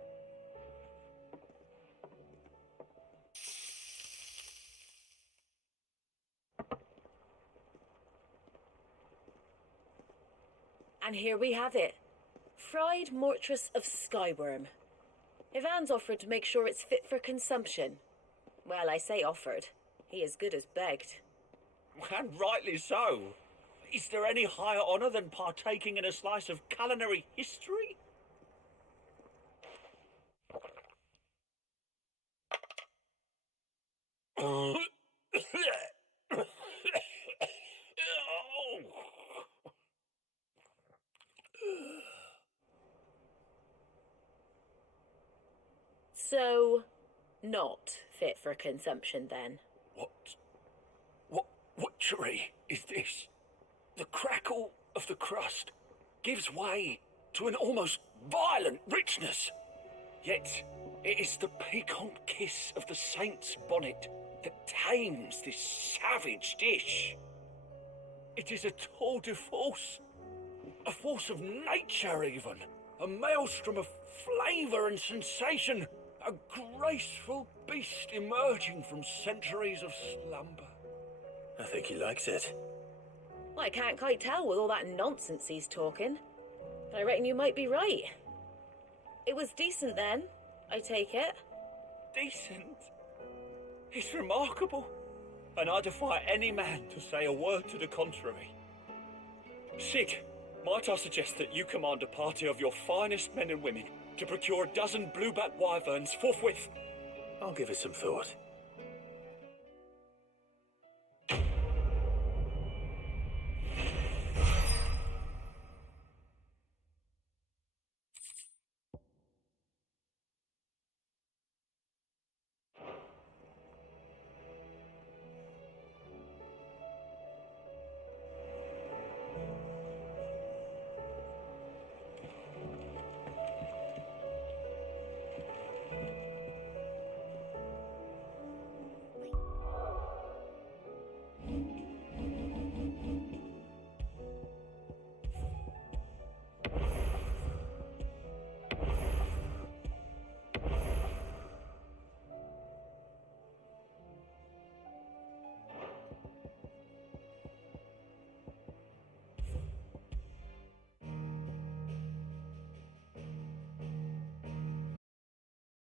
And here we have it. Fried mortress of skyworm. Ivan's offered to make sure it's fit for consumption. Well, I say offered. He as good as begged. And rightly so. Is there any higher honour than partaking in a slice of culinary history? not fit for consumption then. What witchery is this? The crackle of the crust gives way to an almost violent richness. Yet it is the piquant kiss of the saint's bonnet that tames this savage dish. It is a tour de force, a force of nature even, a maelstrom of flavour and sensation, a graceful beast emerging from centuries of slumber. I think he likes it. Well, I can't quite tell with all that nonsense he's talking. But I reckon you might be right. It was decent then, I take it. Decent? It's remarkable, and I defy any man to say a word to the contrary. Sig, might I suggest that you command a party of your finest men and women to procure a dozen blueback wyverns forthwith? I'll give it some thought.